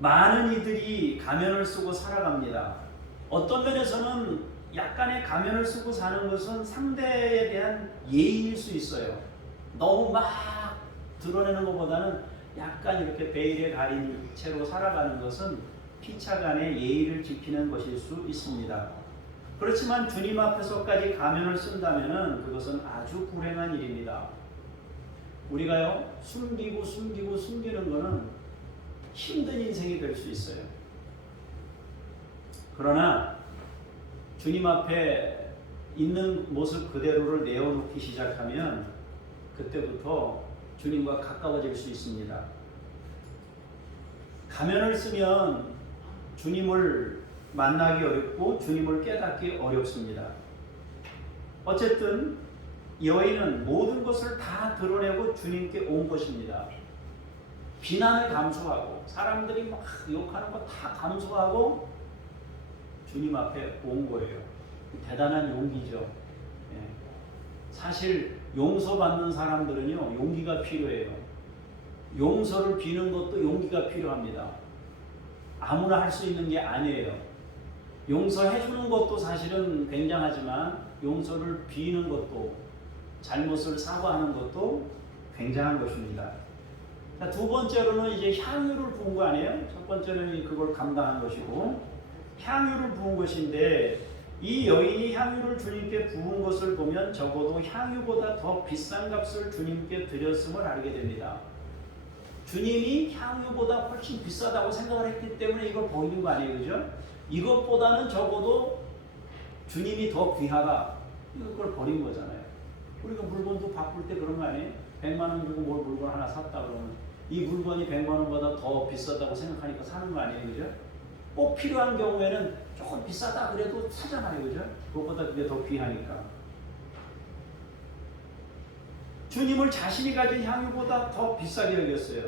많은 이들이 가면을 쓰고 살아갑니다. 어떤 면에서는 약간의 가면을 쓰고 사는 것은 상대에 대한 예의일 수 있어요. 너무 막 드러내는 것보다는 약간 이렇게 베일에 가린 채로 살아가는 것은 피차 간의 예의를 지키는 것일 수 있습니다. 그렇지만 주님 앞에서까지 가면을 쓴다면 그것은 아주 불행한 일입니다. 우리가요, 숨기는 것은 힘든 인생이 될 수 있어요. 그러나 주님 앞에 있는 모습 그대로를 내어놓기 시작하면 그때부터 주님과 가까워질 수 있습니다. 가면을 쓰면 주님을 만나기 어렵고 주님을 깨닫기 어렵습니다. 어쨌든 여인은 모든 것을 다 드러내고 주님께 온 것입니다. 비난을 감수하고 사람들이 막 욕하는 거 다 감수하고 주님 앞에 온 거예요. 대단한 용기죠. 예. 사실 용서받는 사람들은요, 용기가 필요해요. 용서를 비는 것도 용기가 필요합니다. 아무나 할 수 있는 게 아니에요. 용서해 주는 것도 사실은 굉장하지만 용서를 비는 것도, 잘못을 사과하는 것도 굉장한 것입니다. 두 번째로는 이제 향유를 부은 거 아니에요? 첫 번째는 그걸 감당한 것이고 향유를 부은 것인데, 이 여인이 향유를 주님께 부은 것을 보면 적어도 향유보다 더 비싼 값을 주님께 드렸음을 알게 됩니다. 주님이 향유보다 훨씬 비싸다고 생각을 했기 때문에 이걸 버리는 거 아니에요, 그죠? 이것보다는 적어도 주님이 더 귀하다, 이걸 버린 거잖아요. 우리가 물건도 바꿀 때 그런 거 아니에요? 100만 원 주고 뭘 물건 하나 샀다 그러면 이 물건이 100만 원보다 더 비싸다고 생각하니까 사는 거 아니에요, 그죠? 꼭 필요한 경우에는 조금 비싸다 그래도 사잖아요, 그죠? 그것보다 그게 더 귀하니까. 주님을 자신이 가진 향유보다 더 비싸게 여겼어요.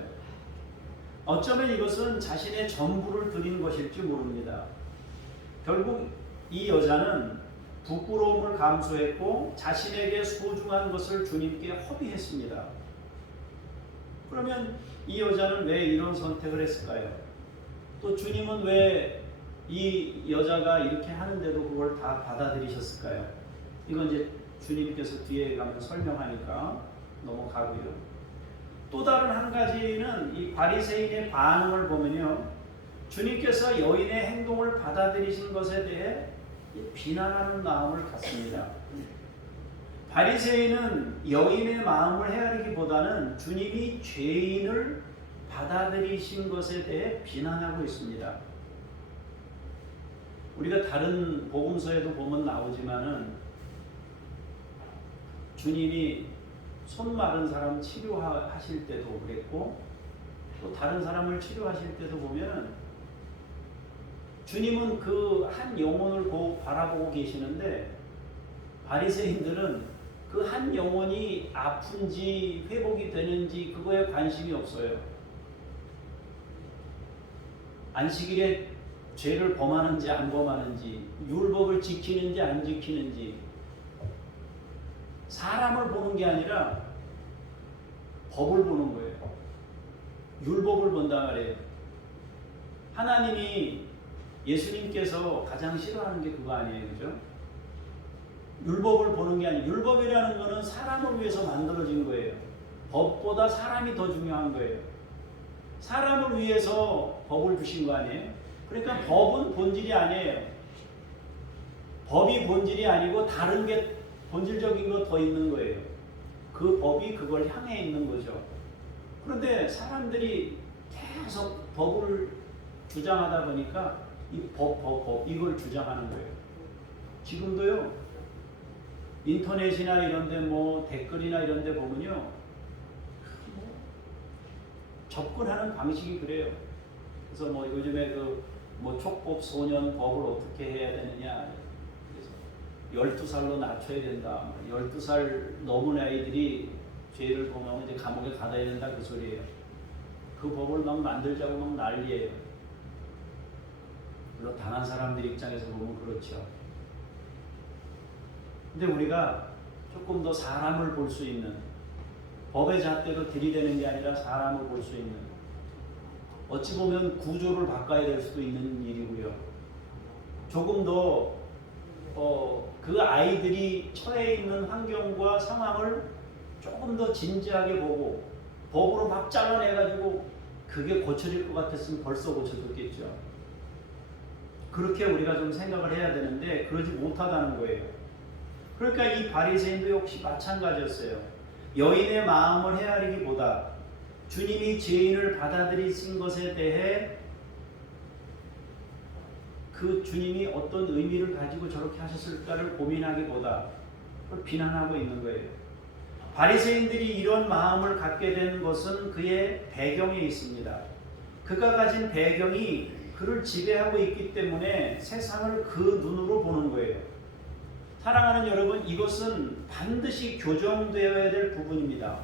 어쩌면 이것은 자신의 전부를 드린 것일지 모릅니다. 결국 이 여자는 부끄러움을 감수했고 자신에게 소중한 것을 주님께 허비했습니다. 그러면 이 여자는 왜 이런 선택을 했을까요? 또 주님은 왜 이 여자가 이렇게 하는데도 그걸 다 받아들이셨을까요? 이건 이제 주님께서 뒤에 가면 설명하니까 넘어가고요. 또 다른 한 가지는 이 바리새인의 반응을 보면요, 주님께서 여인의 행동을 받아들이신 것에 대해 비난하는 마음을 갖습니다. 바리새인은 여인의 마음을 헤아리기보다는 주님이 죄인을 받아들이신 것에 대해 비난하고 있습니다. 우리가 다른 복음서에도 보면 나오지만은 주님이 손 마른 사람 치료하실 때도 그랬고 또 다른 사람을 치료하실 때도 보면은 주님은 그 한 영혼을 바라보고 계시는데 바리새인들은 그 한 영혼이 아픈지 회복이 되는지 그거에 관심이 없어요. 안식일에 죄를 범하는지 안 범하는지, 율법을 지키는지 안 지키는지, 사람을 보는 게 아니라 법을 보는 거예요. 율법을 본다 말이에요. 하나님이, 예수님께서 가장 싫어하는 게 그거 아니에요, 그죠? 율법을 보는 게 아니에요. 율법이라는 거는 사람을 위해서 만들어진 거예요. 법보다 사람이 더 중요한 거예요. 사람을 위해서 법을 주신 거 아니에요? 그러니까 법은 본질이 아니에요. 법이 본질이 아니고 다른 게 본질적인 거 더 있는 거예요. 그 법이 그걸 향해 있는 거죠. 그런데 사람들이 계속 법을 주장하다 보니까 이 법 이걸 주장하는 거예요. 지금도요, 인터넷이나 이런데 뭐 댓글이나 이런데 보면요, 접근하는 방식이 그래요. 그래서 뭐 요즘에 뭐 촉법 소년 법을 어떻게 해야 되느냐, 그래서 12살로 낮춰야 된다, 12살 넘은 아이들이 죄를 범하면 이제 감옥에 가둬야 된다, 그 소리예요. 그 법을 막 만들자고 막 난리예요. 물론 당한 사람들 입장에서 보면 그렇죠. 근데 우리가 조금 더 사람을 볼 수 있는, 법의 잣대로 들이대는 게 아니라 사람을 볼 수 있는, 어찌 보면 구조를 바꿔야 될 수도 있는 일이고요. 조금 더 그 아이들이 처해 있는 환경과 상황을 조금 더 진지하게 보고 법으로 막 잘라내가지고 그게 고쳐질 것 같았으면 벌써 고쳐졌겠죠. 그렇게 우리가 좀 생각을 해야 되는데 그러지 못하다는 거예요. 그러니까 이 바리새인도 역시 마찬가지였어요. 여인의 마음을 헤아리기보다 주님이 죄인을 받아들이신 것에 대해 그 주님이 어떤 의미를 가지고 저렇게 하셨을까를 고민하기보다 그걸 비난하고 있는 거예요. 바리새인들이 이런 마음을 갖게 된 것은 그의 배경에 있습니다. 그가 가진 배경이 그를 지배하고 있기 때문에 세상을 그 눈으로 보는 거예요. 사랑하는 여러분, 이것은 반드시 교정되어야 될 부분입니다.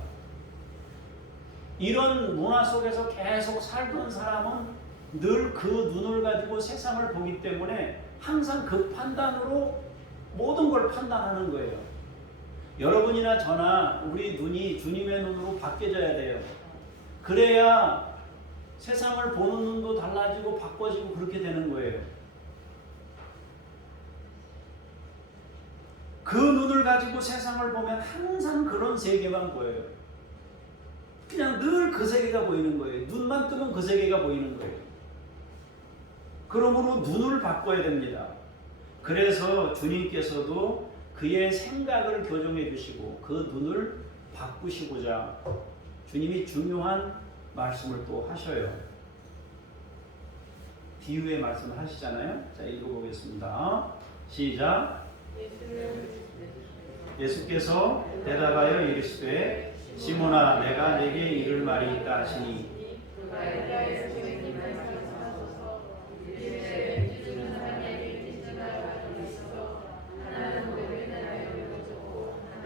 이런 문화 속에서 계속 살던 사람은 늘 그 눈을 가지고 세상을 보기 때문에 항상 그 판단으로 모든 걸 판단하는 거예요. 여러분이나 저나 우리 눈이 주님의 눈으로 바뀌어져야 돼요. 그래야 세상을 보는 눈도 달라지고 바꿔지고 그렇게 되는 거예요. 그 눈을 가지고 세상을 보면 항상 그런 세계만 보여요. 그냥 늘 그 세계가 보이는 거예요. 눈만 뜨면 그 세계가 보이는 거예요. 그러므로 눈을 바꿔야 됩니다. 그래서 주님께서도 그의 생각을 교정해 주시고 그 눈을 바꾸시고자 주님이 중요한 말씀을 또 하셔요. 비유의 말씀을 하시잖아요. 자, 읽어보겠습니다. 시작. 예수께서 대답하여 이르시되 시몬아, 내가 네게 이를 말이 있다 하시니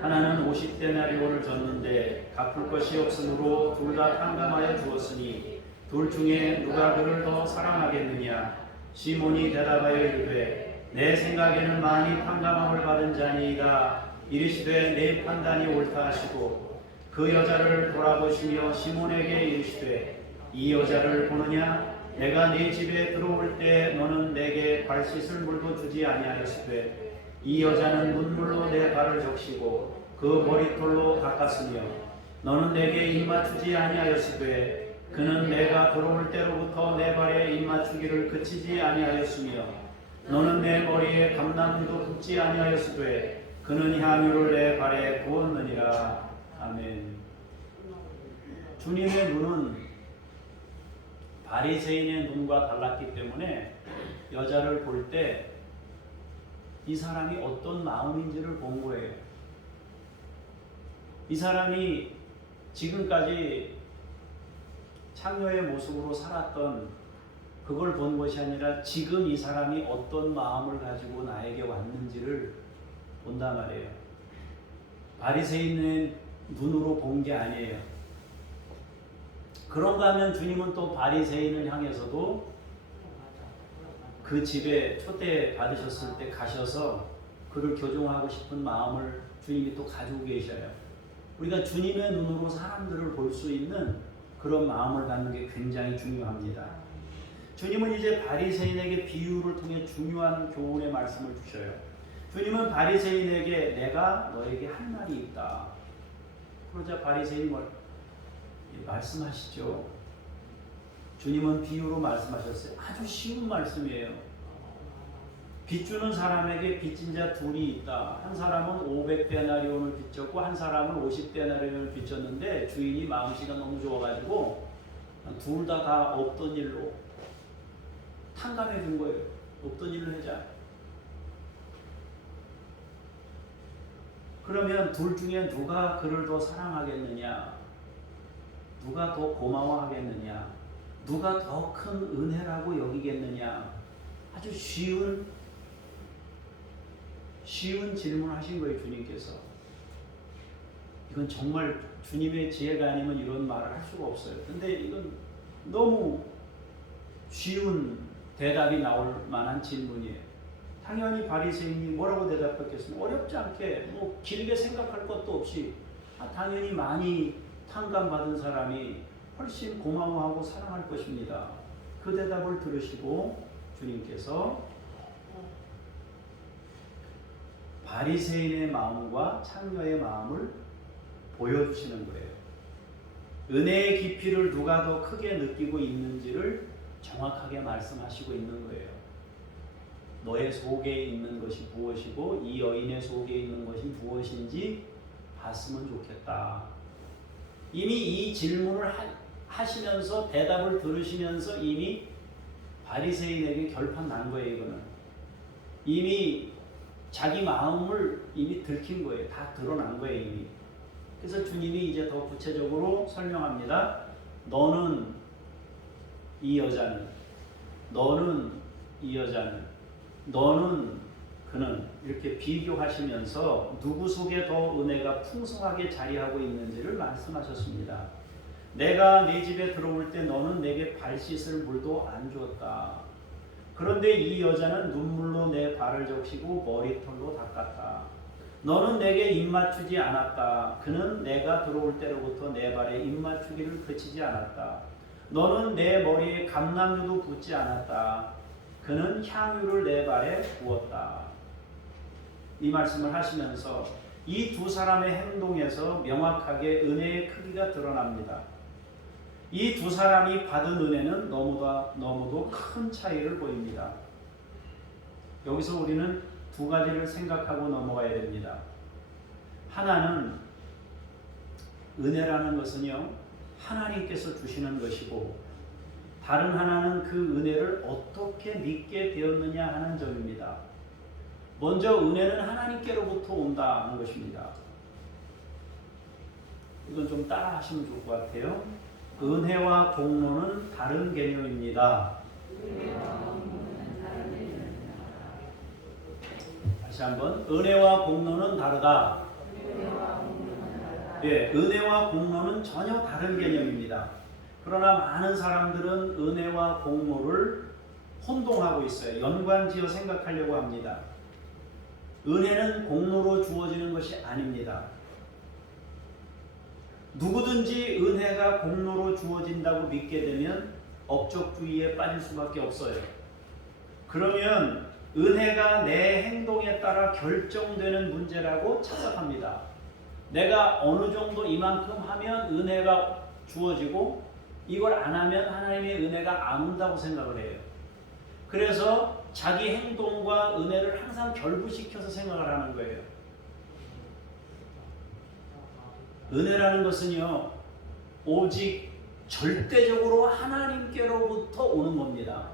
하나는 50데나리온을 줬는데 갚을 것이 없으므로 둘 다 탕감하여 주었으니 둘 중에 누가 그를 더 사랑하겠느냐? 시몬이 대답하여 이르되 내 생각에는 많이 탕감함을 받은 자니이다. 이르시되 내 판단이 옳다 하시고 그 여자를 돌아보시며 시몬에게 이르시되 이 여자를 보느냐? 내가 네 집에 들어올 때 너는 내게 발 씻을 물도 주지 아니하였으되 이 여자는 눈물로 내 발을 적시고 그 머리털로 닦았으며 너는 내게 입맞추지 아니하였으되 그는 내가 들어올 때로부터 내 발에 입맞추기를 그치지 아니하였으며 너는 내 머리에 감나무도 붓지 아니하였으되 그는 향유를 내 발에 부었느니라. 아멘. 주님의 눈은 바리새인의 눈과 달랐기 때문에 여자를 볼 때 이 사람이 어떤 마음인지를 본 거예요. 이 사람이 지금까지 창녀의 모습으로 살았던 그걸 본 것이 아니라 지금 이 사람이 어떤 마음을 가지고 나에게 왔는지를 본단 말이에요. 바리새인의 눈으로 본 게 아니에요. 그런가 하면 주님은 또 바리새인을 향해서도 그 집에 초대 받으셨을 때 가셔서 그를 교종하고 싶은 마음을 주님이 또 가지고 계셔요. 우리가 주님의 눈으로 사람들을 볼 수 있는 그런 마음을 갖는 게 굉장히 중요합니다. 주님은 이제 바리새인에게 비유를 통해 중요한 교훈의 말씀을 주셔요. 주님은 바리새인에게 내가 너에게 할 말이 있다. 그러자 바리새인이 말씀하시죠. 주님은 비유로 말씀하셨어요. 아주 쉬운 말씀이에요. 빚주는 사람에게 빚진 자 둘이 있다. 한 사람은 500데나리온을 빚졌고 한 사람은 50데나리온을 빚졌는데 주인이 마음씨가 너무 좋아가지고 둘 다 없던 일로 탕감해 준 거예요. 없던 일로 하자. 그러면 둘 중에 누가 그를 더 사랑하겠느냐? 누가 더 고마워하겠느냐? 누가 더 큰 은혜라고 여기겠느냐? 아주 쉬운 질문을 하신 거예요, 주님께서. 이건 정말 주님의 지혜가 아니면 이런 말을 할 수가 없어요. 근데 이건 너무 쉬운 대답이 나올 만한 질문이에요. 당연히 바리새인이 뭐라고 대답했겠습니까? 어렵지 않게 뭐 길게 생각할 것도 없이 당연히 많이 탕감받은 사람이 훨씬 고마워하고 사랑할 것입니다. 그 대답을 들으시고 주님께서 바리새인의 마음과 창녀의 마음을 보여주시는 거예요. 은혜의 깊이를 누가 더 크게 느끼고 있는지를 정확하게 말씀하시고 있는 거예요. 너의 속에 있는 것이 무엇이고 이 여인의 속에 있는 것이 무엇인지 봤으면 좋겠다. 이미 이 질문을 하시면서 대답을 들으시면서 이미 바리새인에게 결판 난 거예요. 이거는 이미 자기 마음을 이미 들킨 거예요. 다 드러난 거예요. 이미. 그래서 주님이 이제 더 구체적으로 설명합니다. 너는 이 여자는, 너는 이 여자는, 너는 그는, 이렇게 비교하시면서 누구 속에 더 은혜가 풍성하게 자리하고 있는지를 말씀하셨습니다. 내가 네 집에 들어올 때 너는 내게 발 씻을 물도 안 주었다. 그런데 이 여자는 눈물로 내 발을 적시고 머리털로 닦았다. 너는 내게 입맞추지 않았다. 그는 내가 들어올 때로부터 내 발에 입맞추기를 그치지 않았다. 너는 내 머리에 감람유도 붓지 않았다. 그는 향유를 내 발에 부었다. 이 말씀을 하시면서 이 두 사람의 행동에서 명확하게 은혜의 크기가 드러납니다. 이 두 사람이 받은 은혜는 너무도 큰 차이를 보입니다. 여기서 우리는 두 가지를 생각하고 넘어가야 됩니다. 하나는 은혜라는 것은요, 하나님께서 주시는 것이고, 다른 하나는 그 은혜를 어떻게 믿게 되었느냐 하는 점입니다. 먼저 은혜는 하나님께로부터 온다는 것입니다. 이건 좀 따라 하시면 좋을 것 같아요. 은혜와 공로는 다른 개념입니다. 다시 한번, 은혜와 공로는 다르다. 예, 은혜와 공로는 전혀 다른 개념입니다. 그러나 많은 사람들은 은혜와 공로를 혼동하고 있어요. 연관지어 생각하려고 합니다. 은혜는 공로로 주어지는 것이 아닙니다. 누구든지 은혜가 공로로 주어진다고 믿게 되면 업적주의에 빠질 수밖에 없어요. 그러면 은혜가 내 행동에 따라 결정되는 문제라고 착각합니다. 내가 어느 정도 이만큼 하면 은혜가 주어지고 이걸 안 하면 하나님의 은혜가 안 온다고 생각을 해요. 그래서 자기 행동과 은혜를 항상 결부시켜서 생각을 하는 거예요. 은혜라는 것은요, 오직 절대적으로 하나님께로부터 오는 겁니다.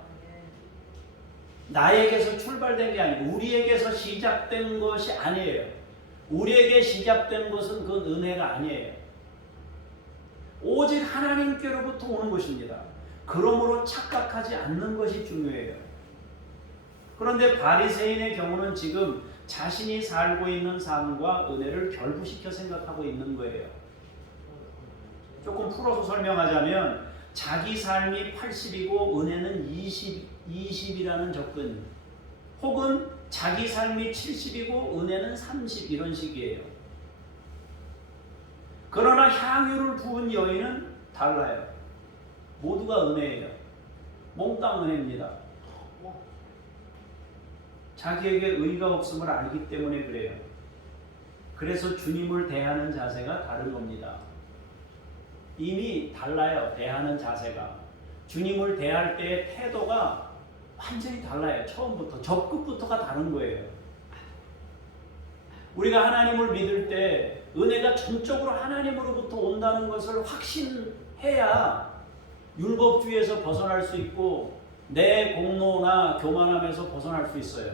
나에게서 출발된 게 아니고 우리에게서 시작된 것이 아니에요. 우리에게 시작된 것은 그 은혜가 아니에요. 오직 하나님께로부터 오는 것입니다. 그러므로 착각하지 않는 것이 중요해요. 그런데 바리새인의 경우는 지금 자신이 살고 있는 삶과 은혜를 결부시켜 생각하고 있는 거예요. 조금 풀어서 설명하자면 자기 삶이 80이고 은혜는 20이라는 접근, 혹은 자기 삶이 70이고 은혜는 30 이런 식이에요. 그러나 향유를 부은 여인은 달라요. 모두가 은혜예요. 몽땅 은혜입니다. 자기에게 의가 없음을 알기 때문에 그래요. 그래서 주님을 대하는 자세가 다른 겁니다. 이미 달라요. 대하는 자세가. 주님을 대할 때의 태도가 완전히 달라요. 처음부터 접근부터가 다른 거예요. 우리가 하나님을 믿을 때 은혜가 전적으로 하나님으로부터 온다는 것을 확신해야 율법주의에서 벗어날 수 있고 내 공로나 교만함에서 벗어날 수 있어요.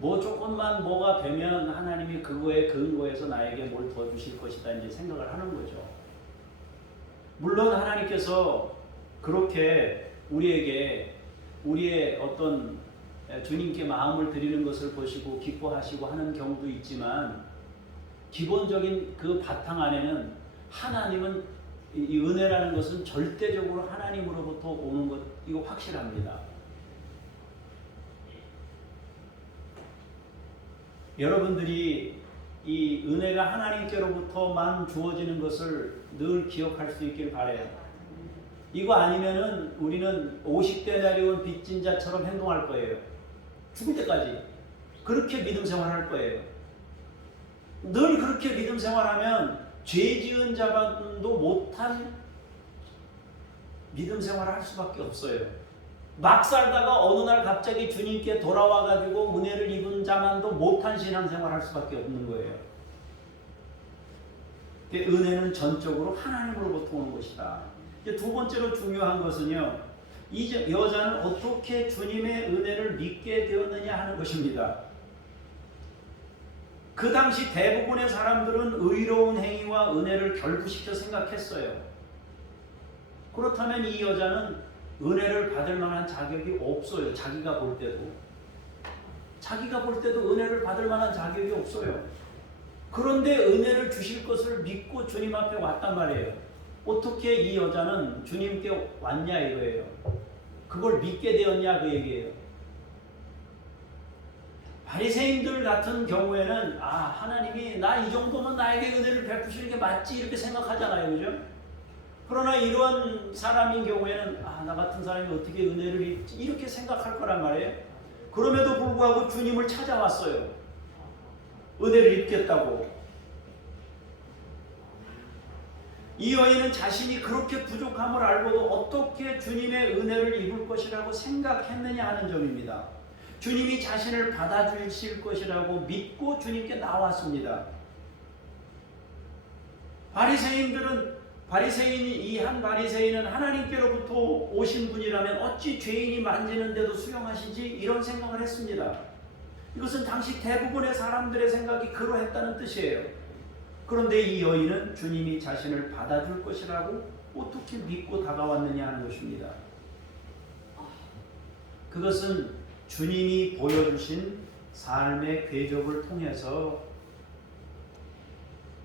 뭐 조금만 뭐가 되면 하나님이 그거에 근거해서 나에게 뭘 더 주실 것이다 이제 생각을 하는 거죠. 물론 하나님께서 그렇게 우리에게 우리의 어떤 주님께 마음을 드리는 것을 보시고 기뻐하시고 하는 경우도 있지만 기본적인 그 바탕 안에는 하나님은 이 은혜라는 것은 절대적으로 하나님으로부터 오는 것 이거 확실합니다. 여러분들이 이 은혜가 하나님께로부터만 주어지는 것을 늘 기억할 수 있길 바라요. 이거 아니면은 우리는 50데나리온 빚진 자처럼 행동할 거예요. 죽을 때까지 그렇게 믿음 생활할 거예요. 늘 그렇게 믿음 생활하면 죄 지은 자만도 못한 믿음 생활을 할 수밖에 없어요. 막 살다가 어느 날 갑자기 주님께 돌아와가지고 은혜를 입은 자만도 못한 신앙생활을 할 수밖에 없는 거예요. 은혜는 전적으로 하나님으로부터 오는 것이다. 두 번째로 중요한 것은요, 이 여자는 어떻게 주님의 은혜를 믿게 되었느냐 하는 것입니다. 그 당시 대부분의 사람들은 의로운 행위와 은혜를 결부시켜 생각했어요. 그렇다면 이 여자는 은혜를 받을 만한 자격이 없어요. 자기가 볼 때도 은혜를 받을 만한 자격이 없어요. 그런데 은혜를 주실 것을 믿고 주님 앞에 왔단 말이에요. 어떻게 이 여자는 주님께 왔냐 이거예요. 그걸 믿게 되었냐 그 얘기예요. 바리새인들 같은 경우에는 하나님이 나 이 정도면 나에게 은혜를 베푸시는 게 맞지 이렇게 생각하잖아요. 그죠? 그러나 이런 사람인 경우에는 나 같은 사람이 어떻게 은혜를 입지 이렇게 생각할 거란 말이에요. 그럼에도 불구하고 주님을 찾아왔어요. 은혜를 입겠다고. 이 여인은 자신이 그렇게 부족함을 알고도 어떻게 주님의 은혜를 입을 것이라고 생각했느냐 하는 점입니다. 주님이 자신을 받아주실 것이라고 믿고 주님께 나왔습니다. 이 한 바리새인은 하나님께로부터 오신 분이라면 어찌 죄인이 만지는데도 수용하시지 이런 생각을 했습니다. 이것은 당시 대부분의 사람들의 생각이 그러했다는 뜻이에요. 그런데 이 여인은 주님이 자신을 받아줄 것이라고 어떻게 믿고 다가왔느냐 하는 것입니다. 그것은 주님이 보여주신 삶의 궤적을 통해서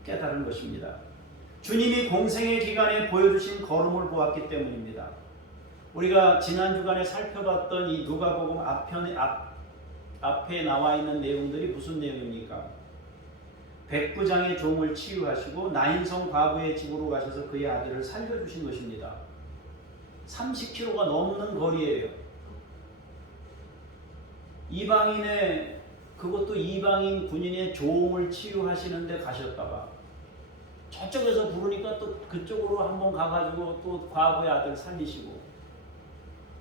깨달은 것입니다. 주님이 공생의 기간에 보여주신 걸음을 보았기 때문입니다. 우리가 지난 주간에 살펴봤던 이 누가복음 앞에 나와 있는 내용들이 무슨 내용입니까? 백부장의 종을 치유하시고 나인성 과부의 집으로 가셔서 그의 아들을 살려주신 것입니다. 30km가 넘는 거리예요. 그것도 이방인 군인의 종을 치유하시는데 가셨다가 저쪽에서 부르니까 또 그쪽으로 한번 가가지고 또 과부의 아들 살리시고.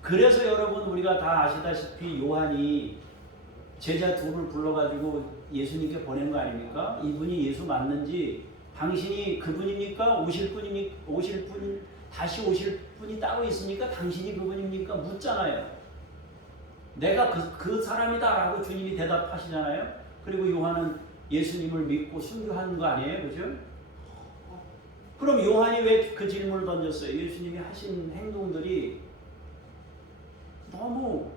그래서 여러분 우리가 다 아시다시피 요한이 제자 둘을 불러가지고 예수님께 보낸 거 아닙니까? 이분이 예수 맞는지 당신이 그분입니까? 다시 오실 분이 따로 있습니까? 당신이 그분입니까? 묻잖아요. 내가 그 사람이다라고 주님이 대답하시잖아요. 그리고 요한은 예수님을 믿고 순교하는 거 아니에요? 그죠? 그럼 요한이 왜 그 질문을 던졌어요? 예수님이 하신 행동들이 너무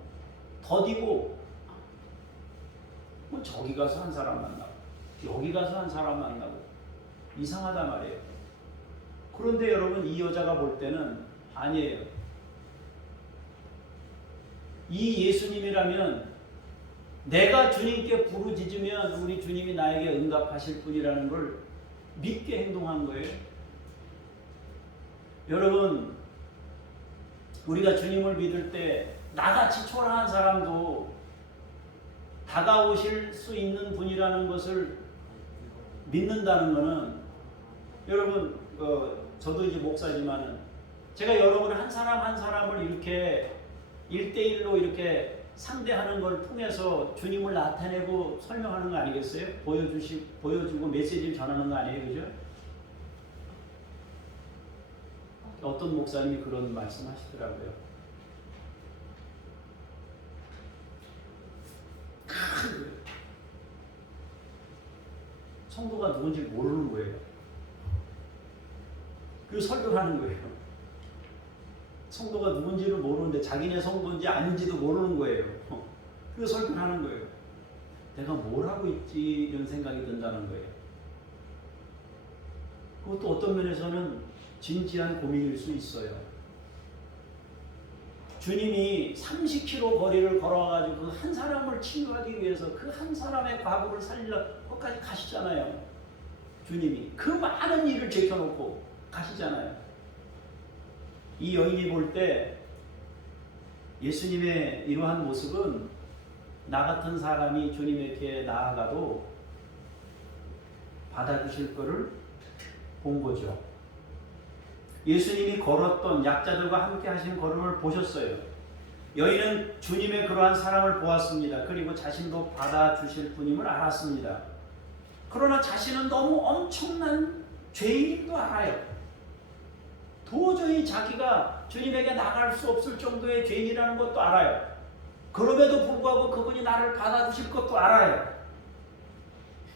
더디고 저기 가서 한 사람 만나고 여기 가서 한 사람 만나고 이상하단 말이에요. 그런데 여러분 이 여자가 볼 때는 아니에요. 이 예수님이라면 내가 주님께 부르짖으면 우리 주님이 나에게 응답하실 분이라는 걸 믿게 행동한 거예요. 여러분, 우리가 주님을 믿을 때 나같이 초라한 사람도 다가오실 수 있는 분이라는 것을 믿는다는 것은, 여러분, 저도 이제 목사지만은 제가 여러분 한 사람 한 사람을 이렇게 1대1로 이렇게 상대하는 걸 통해서 주님을 나타내고 설명하는 거 아니겠어요? 보여주고 메시지를 전하는 거 아니에요? 그죠? 어떤 목사님이 그런 말씀 하시더라고요. 성도가 누군지 모르는 거예요. 그리고 설교를 하는 거예요. 성도가 누군지를 모르는데 자기네 성도인지 아닌지도 모르는 거예요. 그리고 설교를 하는 거예요. 내가 뭘 하고 있지 이런 생각이 든다는 거예요. 그것도 어떤 면에서는 진지한 고민일 수 있어요. 주님이 30km 거리를 걸어가지고 그 한 사람을 치유하기 위해서 그 한 사람의 과부를 살리려 끝까지 가시잖아요. 주님이 그 많은 일을 제껴놓고 가시잖아요. 이 여인이 볼 때 예수님의 이러한 모습은 나 같은 사람이 주님에게 나아가도 받아주실 것을 본 거죠. 예수님이 걸었던 약자들과 함께 하신 걸음을 보셨어요. 여인은 주님의 그러한 사랑을 보았습니다. 그리고 자신도 받아주실 분임을 알았습니다. 그러나 자신은 너무 엄청난 죄인인 거 알아요. 도저히 자기가 주님에게 나갈 수 없을 정도의 죄인이라는 것도 알아요. 그럼에도 불구하고 그분이 나를 받아주실 것도 알아요.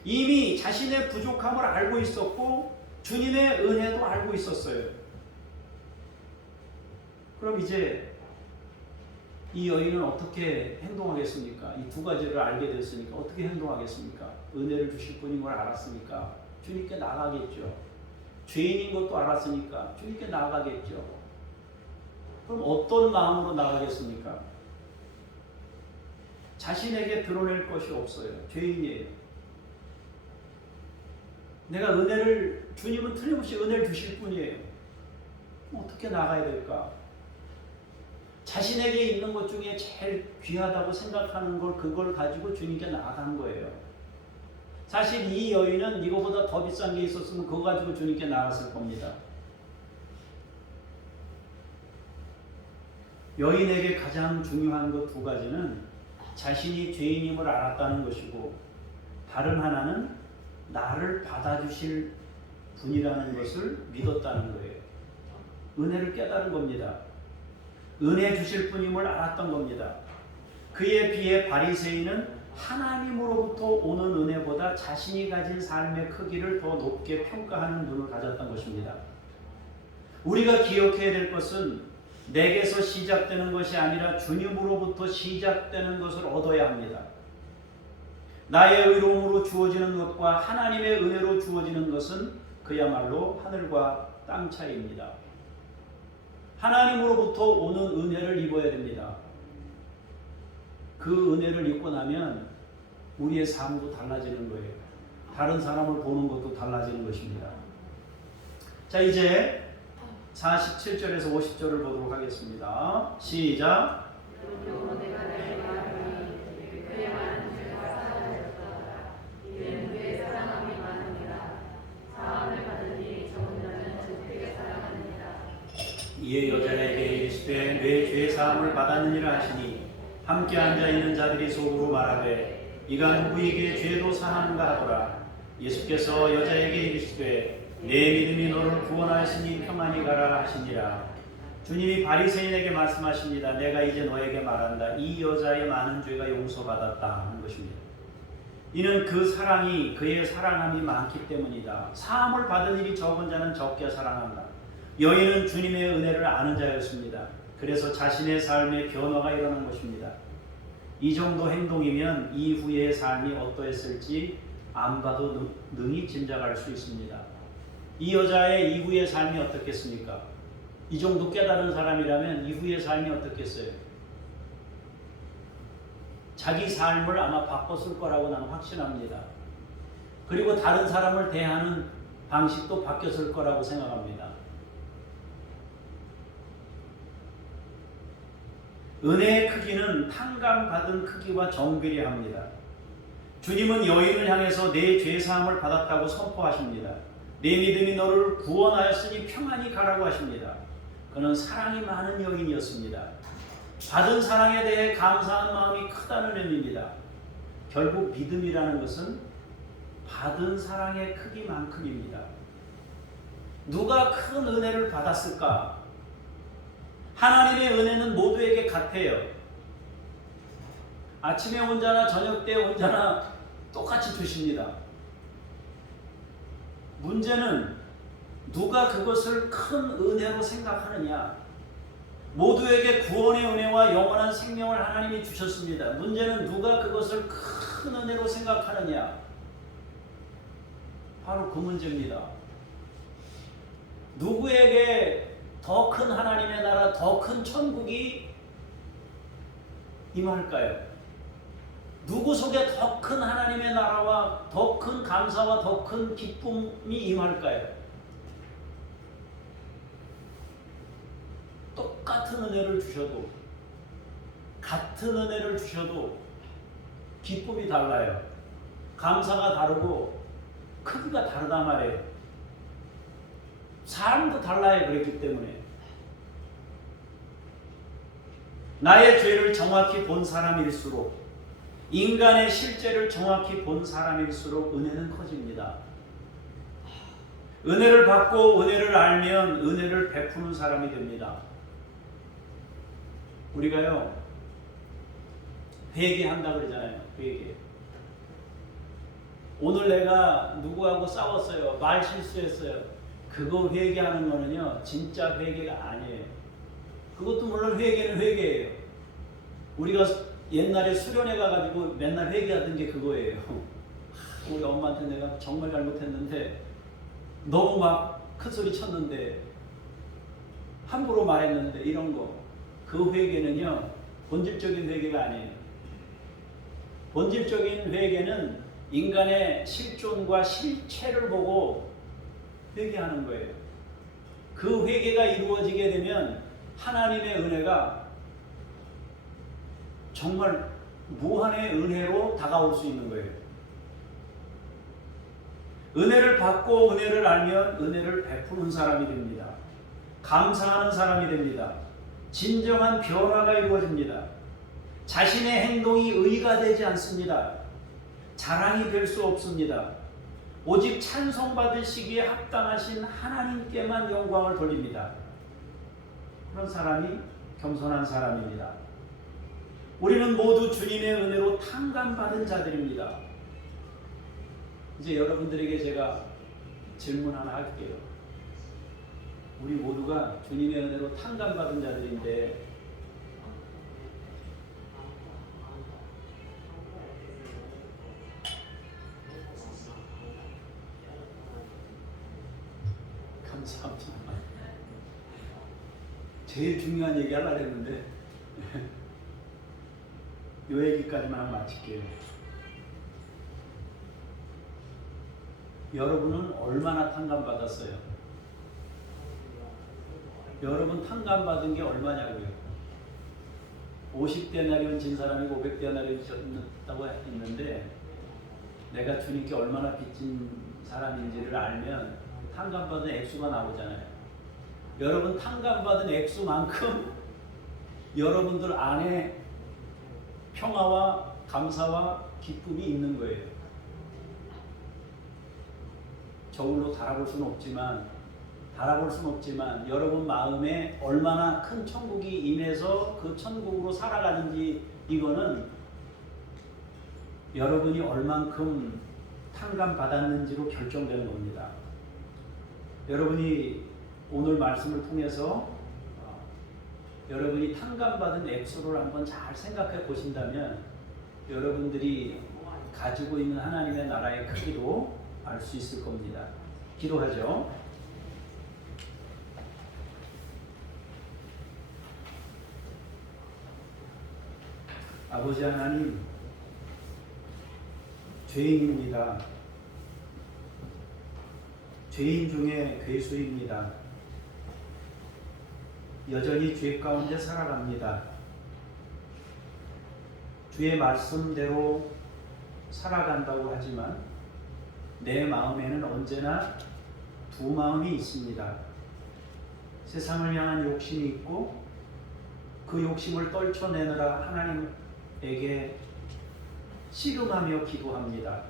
이미 자신의 부족함을 알고 있었고 주님의 은혜도 알고 있었어요. 그럼 이제 이 여인은 어떻게 행동하겠습니까? 이 두 가지를 알게 됐으니까 어떻게 행동하겠습니까? 은혜를 주실 분인 걸 알았으니까 주님께 나가겠죠. 죄인인 것도 알았으니까 주님께 나가겠죠. 그럼 어떤 마음으로 나가겠습니까? 자신에게 드러낼 것이 없어요. 죄인이에요. 내가 주님은 틀림없이 은혜를 주실 분이에요. 어떻게 나가야 될까? 자신에게 있는 것 중에 제일 귀하다고 생각하는 그걸 가지고 주님께 나아간 거예요. 사실 이 여인은 이거보다 더 비싼 게 있었으면 그거 가지고 주님께 나갔을 겁니다. 여인에게 가장 중요한 것 두 가지는 자신이 죄인임을 알았다는 것이고, 다른 하나는 나를 받아주실 분이라는 것을 믿었다는 거예요. 은혜를 깨달은 겁니다. 은혜 주실 분임을 알았던 겁니다. 그에 비해 바리새인은 하나님으로부터 오는 은혜보다 자신이 가진 삶의 크기를 더 높게 평가하는 눈을 가졌던 것입니다. 우리가 기억해야 될 것은 내게서 시작되는 것이 아니라 주님으로부터 시작되는 것을 얻어야 합니다. 나의 의로움으로 주어지는 것과 하나님의 은혜로 주어지는 것은 그야말로 하늘과 땅 차이입니다. 하나님으로부터 오는 은혜를 입어야 됩니다. 그 은혜를 입고 나면 우리의 삶도 달라지는 거예요. 다른 사람을 보는 것도 달라지는 것입니다. 자, 이제 47절에서 50절을 보도록 하겠습니다. 시작. 이에 여자에게 이르시되 내 죄 사함을 받았느니라 하시니 함께 앉아있는 자들이 속으로 말하되 이가 누구에게 죄도 사하는가 하더라. 예수께서 여자에게 이르시되 내 믿음이 너를 구원하였으니 평안히 가라 하시니라. 주님이 바리새인에게 말씀하십니다. 내가 이제 너에게 말한다. 이 여자의 많은 죄가 용서받았다 하는 것입니다. 이는 그의 사랑함이 많기 때문이다. 사함을 받은 일이 적은 자는 적게 사랑한다. 여인은 주님의 은혜를 아는 자였습니다. 그래서 자신의 삶에 변화가 일어난 것입니다. 이 정도 행동이면 이후의 삶이 어떠했을지 안 봐도 능히 짐작할 수 있습니다. 이 여자의 이후의 삶이 어떻겠습니까? 이 정도 깨달은 사람이라면 이후의 삶이 어떻겠어요? 자기 삶을 아마 바꿨을 거라고 나는 확신합니다. 그리고 다른 사람을 대하는 방식도 바뀌었을 거라고 생각합니다. 은혜의 크기는 탕감받은 크기와 정비례합니다. 주님은 여인을 향해서 내 죄사함을 받았다고 선포하십니다. 내 믿음이 너를 구원하였으니 평안히 가라고 하십니다. 그는 사랑이 많은 여인이었습니다. 받은 사랑에 대해 감사한 마음이 크다는 의미입니다. 결국 믿음이라는 것은 받은 사랑의 크기만큼입니다. 누가 큰 은혜를 받았을까? 하나님의 은혜는 모두에게 같아요. 아침에 온자나 저녁 때 온자나 똑같이 주십니다. 문제는 누가 그것을 큰 은혜로 생각하느냐. 모두에게 구원의 은혜와 영원한 생명을 하나님이 주셨습니다. 문제는 누가 그것을 큰 은혜로 생각하느냐. 바로 그 문제입니다. 누구에게 더 큰 하나님의 나라, 더 큰 천국이 임할까요? 누구 속에 더 큰 하나님의 나라와 더 큰 감사와 더 큰 기쁨이 임할까요? 똑같은 은혜를 주셔도, 같은 은혜를 주셔도 기쁨이 달라요. 감사가 다르고 크기가 다르단 말이에요. 사람도 달라요. 그랬기 때문에 나의 죄를 정확히 본 사람일수록, 인간의 실제를 정확히 본 사람일수록 은혜는 커집니다. 은혜를 받고 은혜를 알면 은혜를 베푸는 사람이 됩니다. 우리가요, 회개한다 그러잖아요. 회개. 오늘 내가 누구하고 싸웠어요. 말 실수했어요. 그거 회개하는 거는요, 진짜 회개가 아니에요. 그것도 물론 회개는 회개예요. 우리가 옛날에 수련회 가가지고 맨날 회개하던 게 그거예요. 우리 엄마한테 내가 정말 잘못했는데 너무 막 큰소리 쳤는데 함부로 말했는데 이런 거. 그 회개는요, 본질적인 회개가 아니에요. 본질적인 회개는 인간의 실존과 실체를 보고 회개하는 거예요. 그 회개가 이루어지게 되면 하나님의 은혜가 정말 무한의 은혜로 다가올 수 있는 거예요. 은혜를 받고 은혜를 알면 은혜를 베푸는 사람이 됩니다. 감사하는 사람이 됩니다. 진정한 변화가 이루어집니다. 자신의 행동이 의가 되지 않습니다. 자랑이 될 수 없습니다. 오직 찬송받으시기에 합당하신 하나님께만 영광을 돌립니다. 그런 사람이 겸손한 사람입니다. 우리는 모두 주님의 은혜로 탕감받은 자들입니다. 이제 여러분들에게 제가 질문 하나 할게요. 우리 모두가 주님의 은혜로 탕감받은 자들인데 감사합니다. 제일 중요한 얘기 하려고 했는데 이 얘기까지만 마칠게요. 여러분은 얼마나 탕감받았어요? 여러분 탕감받은 게 얼마냐고요? 50데나리온 진 사람이 500데나리온 졌다고 했는데 내가 주님께 얼마나 빚진 사람인지를 알면 탕감받은 액수가 나오잖아요. 여러분 탕감받은 액수만큼 여러분들 안에 평화와 감사와 기쁨이 있는 거예요. 저울로 달아볼 수는 없지만 여러분 마음에 얼마나 큰 천국이 임해서 그 천국으로 살아가는지 이거는 여러분이 얼만큼 탕감받았는지로 결정되는 겁니다. 여러분이 오늘 말씀을 통해서 여러분이 탕감받은 액수를 한번 잘 생각해 보신다면 여러분들이 가지고 있는 하나님의 나라의 크기도 알 수 있을 겁니다. 기도하죠. 아버지 하나님, 죄인입니다. 죄인 중에 괴수입니다. 여전히 죄 가운데 살아갑니다. 주의 말씀대로 살아간다고 하지만 내 마음에는 언제나 두 마음이 있습니다. 세상을 향한 욕심이 있고 그 욕심을 떨쳐내느라 하나님에게 씨름하며 기도합니다.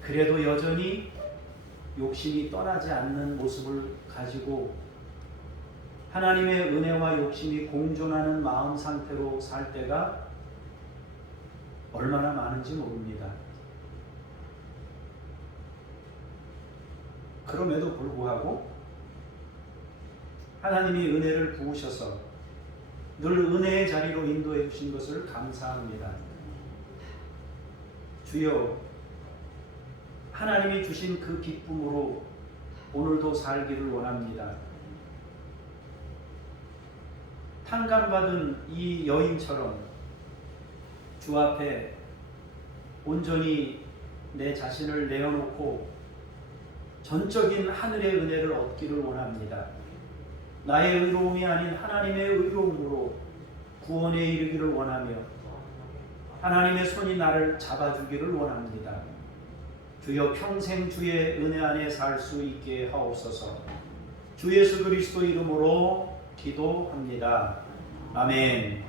그래도 여전히 욕심이 떠나지 않는 모습을 가지고 하나님의 은혜와 욕심이 공존하는 마음 상태로 살 때가 얼마나 많은지 모릅니다. 그럼에도 불구하고 하나님이 은혜를 부으셔서 늘 은혜의 자리로 인도해 주신 것을 감사합니다. 주여, 하나님이 주신 그 기쁨으로 오늘도 살기를 원합니다. 탕감받은 이 여인처럼 주 앞에 온전히 내 자신을 내어놓고 전적인 하늘의 은혜를 얻기를 원합니다. 나의 의로움이 아닌 하나님의 의로움으로 구원에 이르기를 원하며 하나님의 손이 나를 잡아주기를 원합니다. 주여, 평생 주의 은혜 안에 살 수 있게 하옵소서. 주 예수 그리스도 이름으로 기도합니다. 아멘.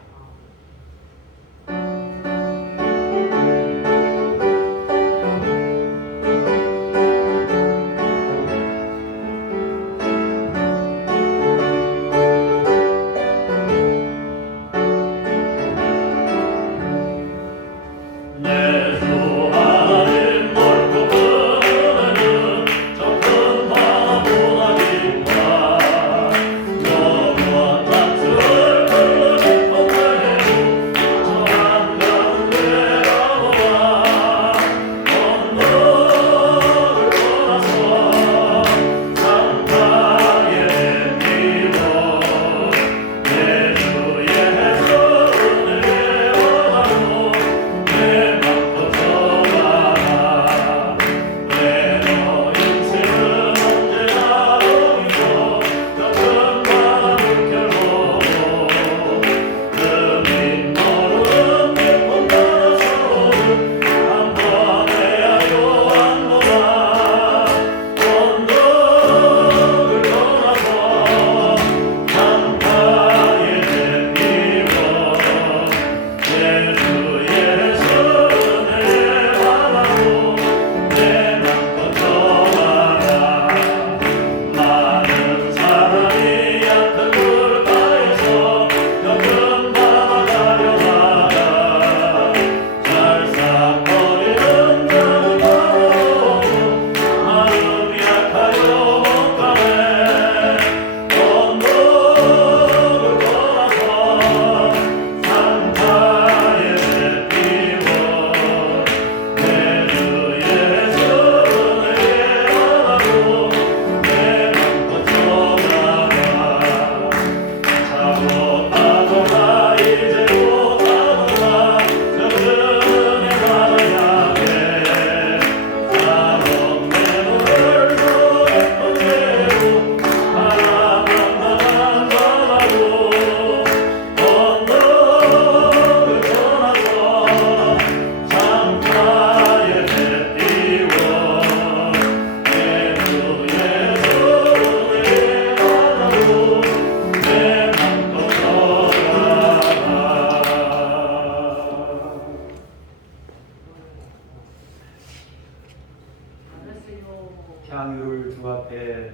향유를 주 앞에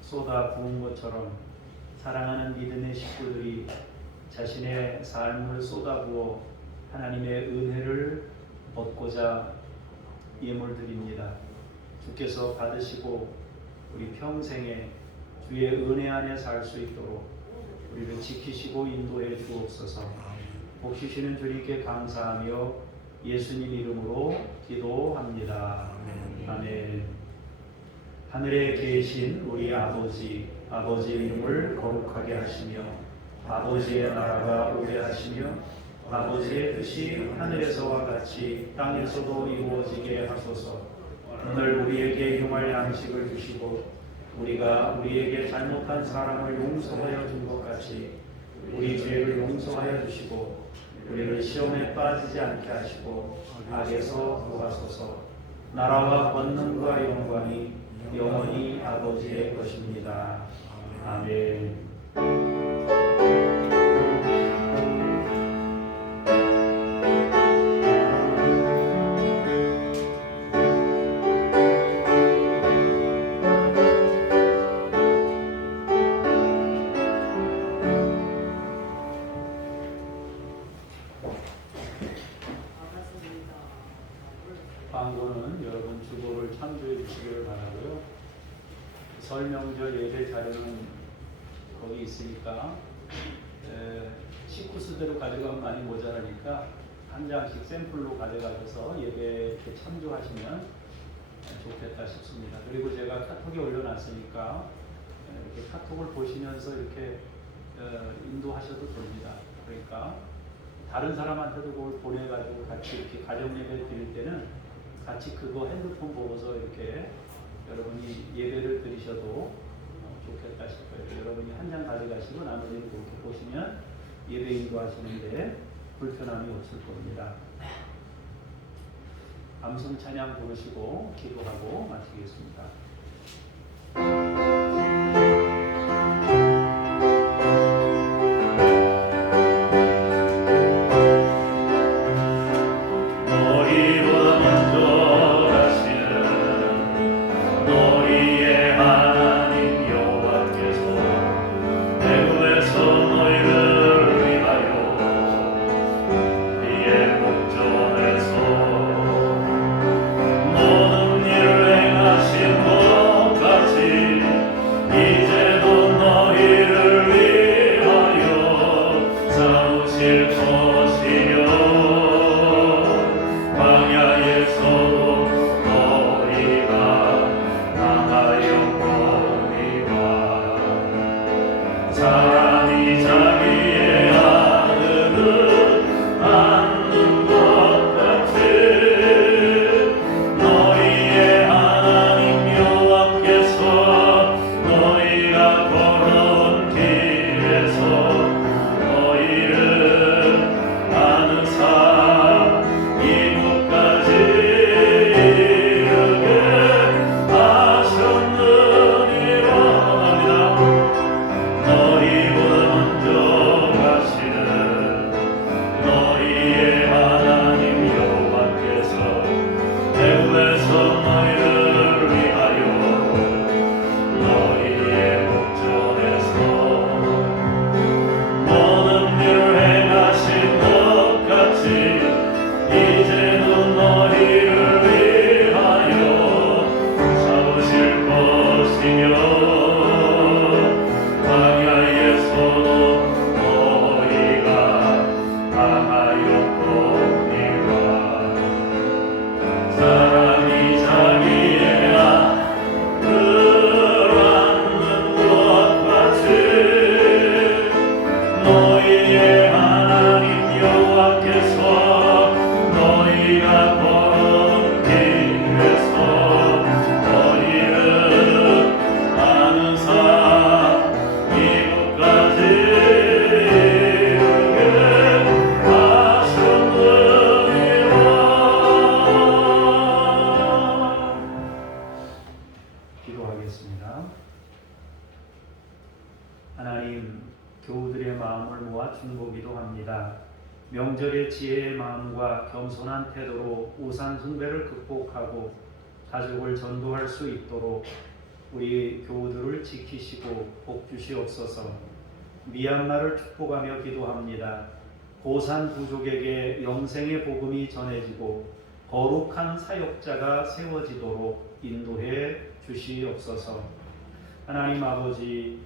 쏟아 부은 것처럼 사랑하는 믿음의 식구들이 자신의 삶을 쏟아부어 하나님의 은혜를 얻고자 예물 드립니다. 주께서 받으시고 우리 평생에 주의 은혜 안에 살 수 있도록 우리를 지키시고 인도해 주옵소서. 복 주시는 주님께 감사하며 예수님 이름으로 기도합니다. 아멘. 하늘에 계신 우리 아버지, 아버지의 이름을 거룩하게 하시며 아버지의 나라가 오게 하시며 아버지의 뜻이 하늘에서와 같이 땅에서도 이루어지게 하소서. 오늘 우리에게 용할 양식을 주시고 우리가 우리에게 잘못한 사람을 용서하여 준 것 같이 우리 죄를 용서하여 주시고 우리를 시험에 빠지지 않게 하시고 악에서 구하소서. 나라와 권능과 영광이 영원히 아버지의 것입니다. 아멘. 광고는 여러분 주보를 참조해 주시기를 바라고요. 설 명절 예배 자료는 거기 있으니까 식구수대로 가져가면 많이 모자라니까 한 장씩 샘플로 가져가셔서 예배 이렇게 참조하시면 좋겠다 싶습니다. 그리고 제가 카톡에 올려놨으니까 이렇게 카톡을 보시면서 이렇게 인도하셔도 됩니다. 그러니까 다른 사람한테도 그걸 보내가지고 같이 이렇게 가정 예배 드릴 때는 같이 그거 핸드폰 보고서 이렇게 여러분이 예배를 드리셔도 좋겠다 싶어요. 여러분이 한 장 가져가시고 나머지는 그렇게 보시면 예배 인도하시는데 불편함이 없을 겁니다. 감성 찬양 부르시고 기도하고 마치겠습니다. 하나님, 교우들의 마음을 모아 중보기도 합니다. 명절의 지혜의 마음과 겸손한 태도로 우상 숭배를 극복하고 가족을 전도할 수 있도록 우리 교우들을 지키시고 복 주시옵소서. 미얀마를 축복하며 기도합니다. 고산 부족에게 영생의 복음이 전해지고 거룩한 사역자가 세워지도록 인도해 주시옵소서. 하나님 아버지,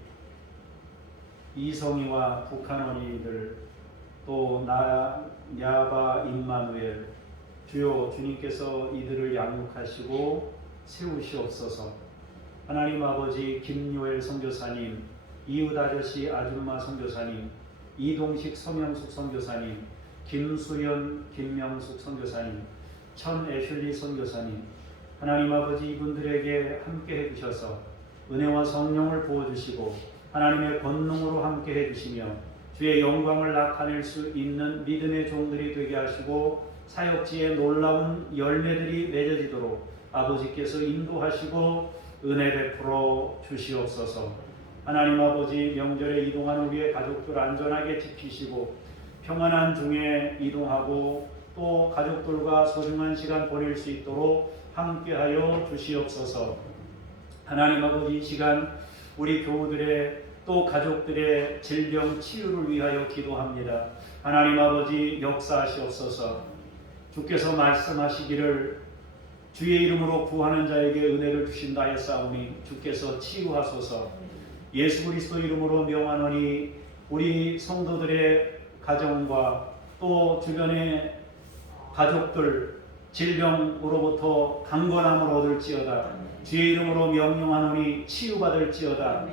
이성이와 북한 어린이들 또 야바 임마누엘 주여, 주님께서 이들을 양육하시고 세우시옵소서. 하나님 아버지, 김요엘 선교사님, 이웃 아저씨 아줌마 선교사님, 이동식 서명숙 선교사님, 김수연, 김명숙 선교사님, 천애슐리 선교사님, 하나님 아버지 이분들에게 함께 해주셔서 은혜와 성령을 부어주시고 하나님의 권능으로 함께 해주시며 주의 영광을 나타낼 수 있는 믿음의 종들이 되게 하시고 사역지에 놀라운 열매들이 맺어지도록 아버지께서 인도하시고 은혜 베풀어 주시옵소서. 하나님 아버지 명절에 이동하는 우리의 가족들 안전하게 지키시고 평안한 중에 이동하고 또 가족들과 소중한 시간 보낼 수 있도록 함께하여 주시옵소서. 하나님 아버지 이 시간 우리 교우들의 또 가족들의 질병 치유를 위하여 기도합니다. 하나님 아버지 역사하시옵소서. 주께서 말씀하시기를 주의 이름으로 구하는 자에게 은혜를 주신다 했사오니 주께서 치유하소서. 예수 그리스도 이름으로 명하노니 우리 성도들의 가정과 또 주변의 가족들 질병으로부터 강건함을 얻을지어다. 주의 이름으로 명령하노니 치유받을지어다.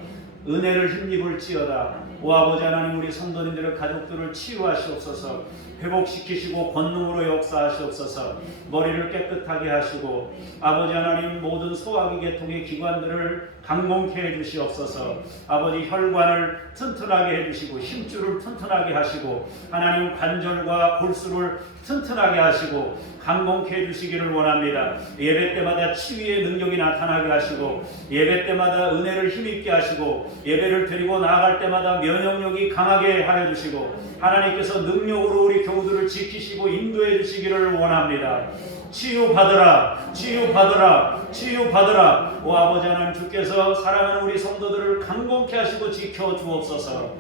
은혜를 힘입을지어다. 오 아버지 하나님 우리 성도님들의 가족들을 치유하시옵소서. 회복시키시고 권능으로 역사하시옵소서. 머리를 깨끗하게 하시고 아버지 하나님 모든 소화기 계통의 기관들을 강건케 해주시옵소서. 아버지 혈관을 튼튼하게 해주시고 힘줄을 튼튼하게 하시고 하나님 관절과 골수를 튼튼하게 하시고 강건케 해주시기를 원합니다. 예배 때마다 치유의 능력이 나타나게 하시고 예배 때마다 은혜를 힘있게 하시고 예배를 드리고 나아갈 때마다 면역력이 강하게 하여 주시고 하나님께서 능력으로 우리 교우들을 지키시고 인도해 주시기를 원합니다. 치유받으라, 치유받으라, 치유받으라. 오 아버지 하나님 주께서 사랑하는 우리 성도들을 강건케 하시고 지켜 주옵소서.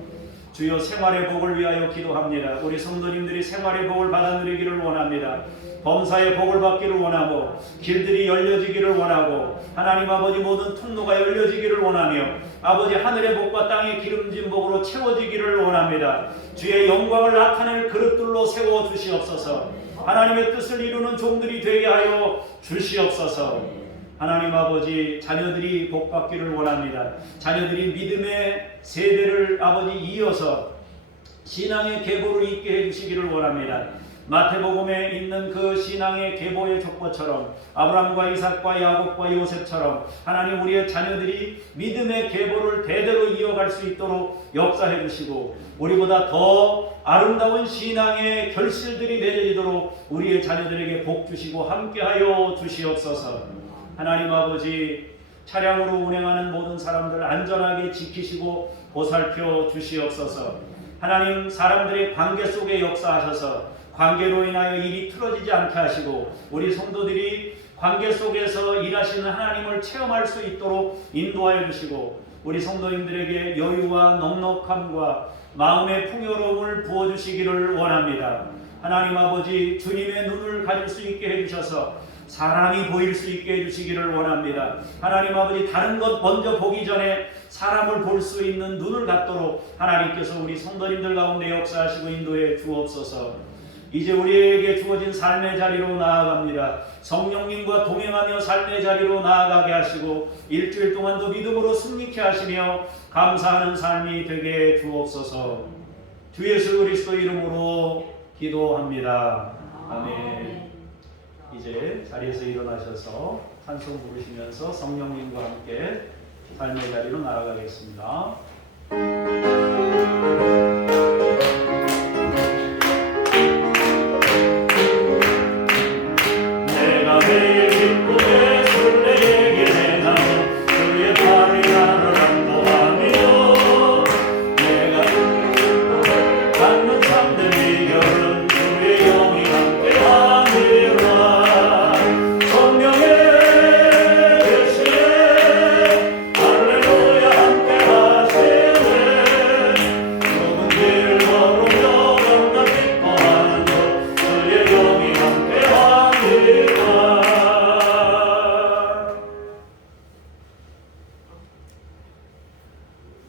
주여 생활의 복을 위하여 기도합니다. 우리 성도님들이 생활의 복을 받아 누리기를 원합니다. 범사의 복을 받기를 원하고 길들이 열려지기를 원하고 하나님 아버지 모든 통로가 열려지기를 원하며 아버지 하늘의 복과 땅의 기름진 복으로 채워지기를 원합니다. 주의 영광을 나타낼 그릇들로 세워 주시옵소서. 하나님의 뜻을 이루는 종들이 되게 하여 주시옵소서. 하나님 아버지 자녀들이 복받기를 원합니다. 자녀들이 믿음의 세대를 아버지 이어서 신앙의 계보를 잇게 해주시기를 원합니다. 마태복음에 있는 그 신앙의 계보의 족보처럼 아브라함과 이삭과 야곱과 요셉처럼 하나님 우리의 자녀들이 믿음의 계보를 대대로 이어갈 수 있도록 역사해 주시고 우리보다 더 아름다운 신앙의 결실들이 맺어지도록 우리의 자녀들에게 복 주시고 함께하여 주시옵소서. 하나님 아버지 차량으로 운행하는 모든 사람들 안전하게 지키시고 보살펴 주시옵소서. 하나님 사람들의 관계 속에 역사하셔서 관계로 인하여 일이 틀어지지 않게 하시고 우리 성도들이 관계 속에서 일하시는 하나님을 체험할 수 있도록 인도하여 주시고 우리 성도님들에게 여유와 넉넉함과 마음의 풍요로움을 부어주시기를 원합니다. 하나님 아버지 주님의 눈을 가질 수 있게 해주셔서 사람이 보일 수 있게 해주시기를 원합니다. 하나님 아버지 다른 것 먼저 보기 전에 사람을 볼 수 있는 눈을 갖도록 하나님께서 우리 성도님들 가운데 역사하시고 인도해 주옵소서. 이제 우리에게 주어진 삶의 자리로 나아갑니다. 성령님과 동행하며 삶의 자리로 나아가게 하시고 일주일 동안도 믿음으로 승리케 하시며 감사하는 삶이 되게 주옵소서. 주 예수 그리스도 이름으로 기도합니다. 아멘. 이제 자리에서 일어나셔서 찬송 부르시면서 성령님과 함께 삶의 자리로 나아가겠습니다.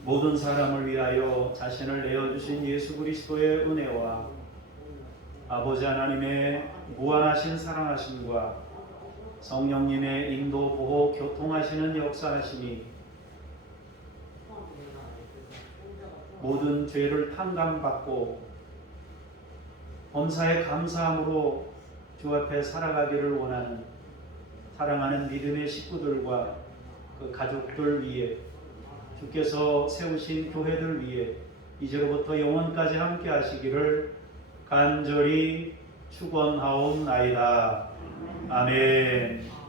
모든 사람을 위하여 자신을 내어주신 예수 그리스도의 은혜와 아버지 하나님의 무한하신 사랑하심과 성령님의 인도, 보호, 교통하시는 역사하심이 모든 죄를 탕감받고 범사에 감사함으로 주 앞에 살아가기를 원하는 사랑하는 믿음의 식구들과 그 가족들 위해 주께서 세우신 교회들 위해 이제로부터 영원까지 함께 하시기를 간절히 축원하옵나이다. 아멘.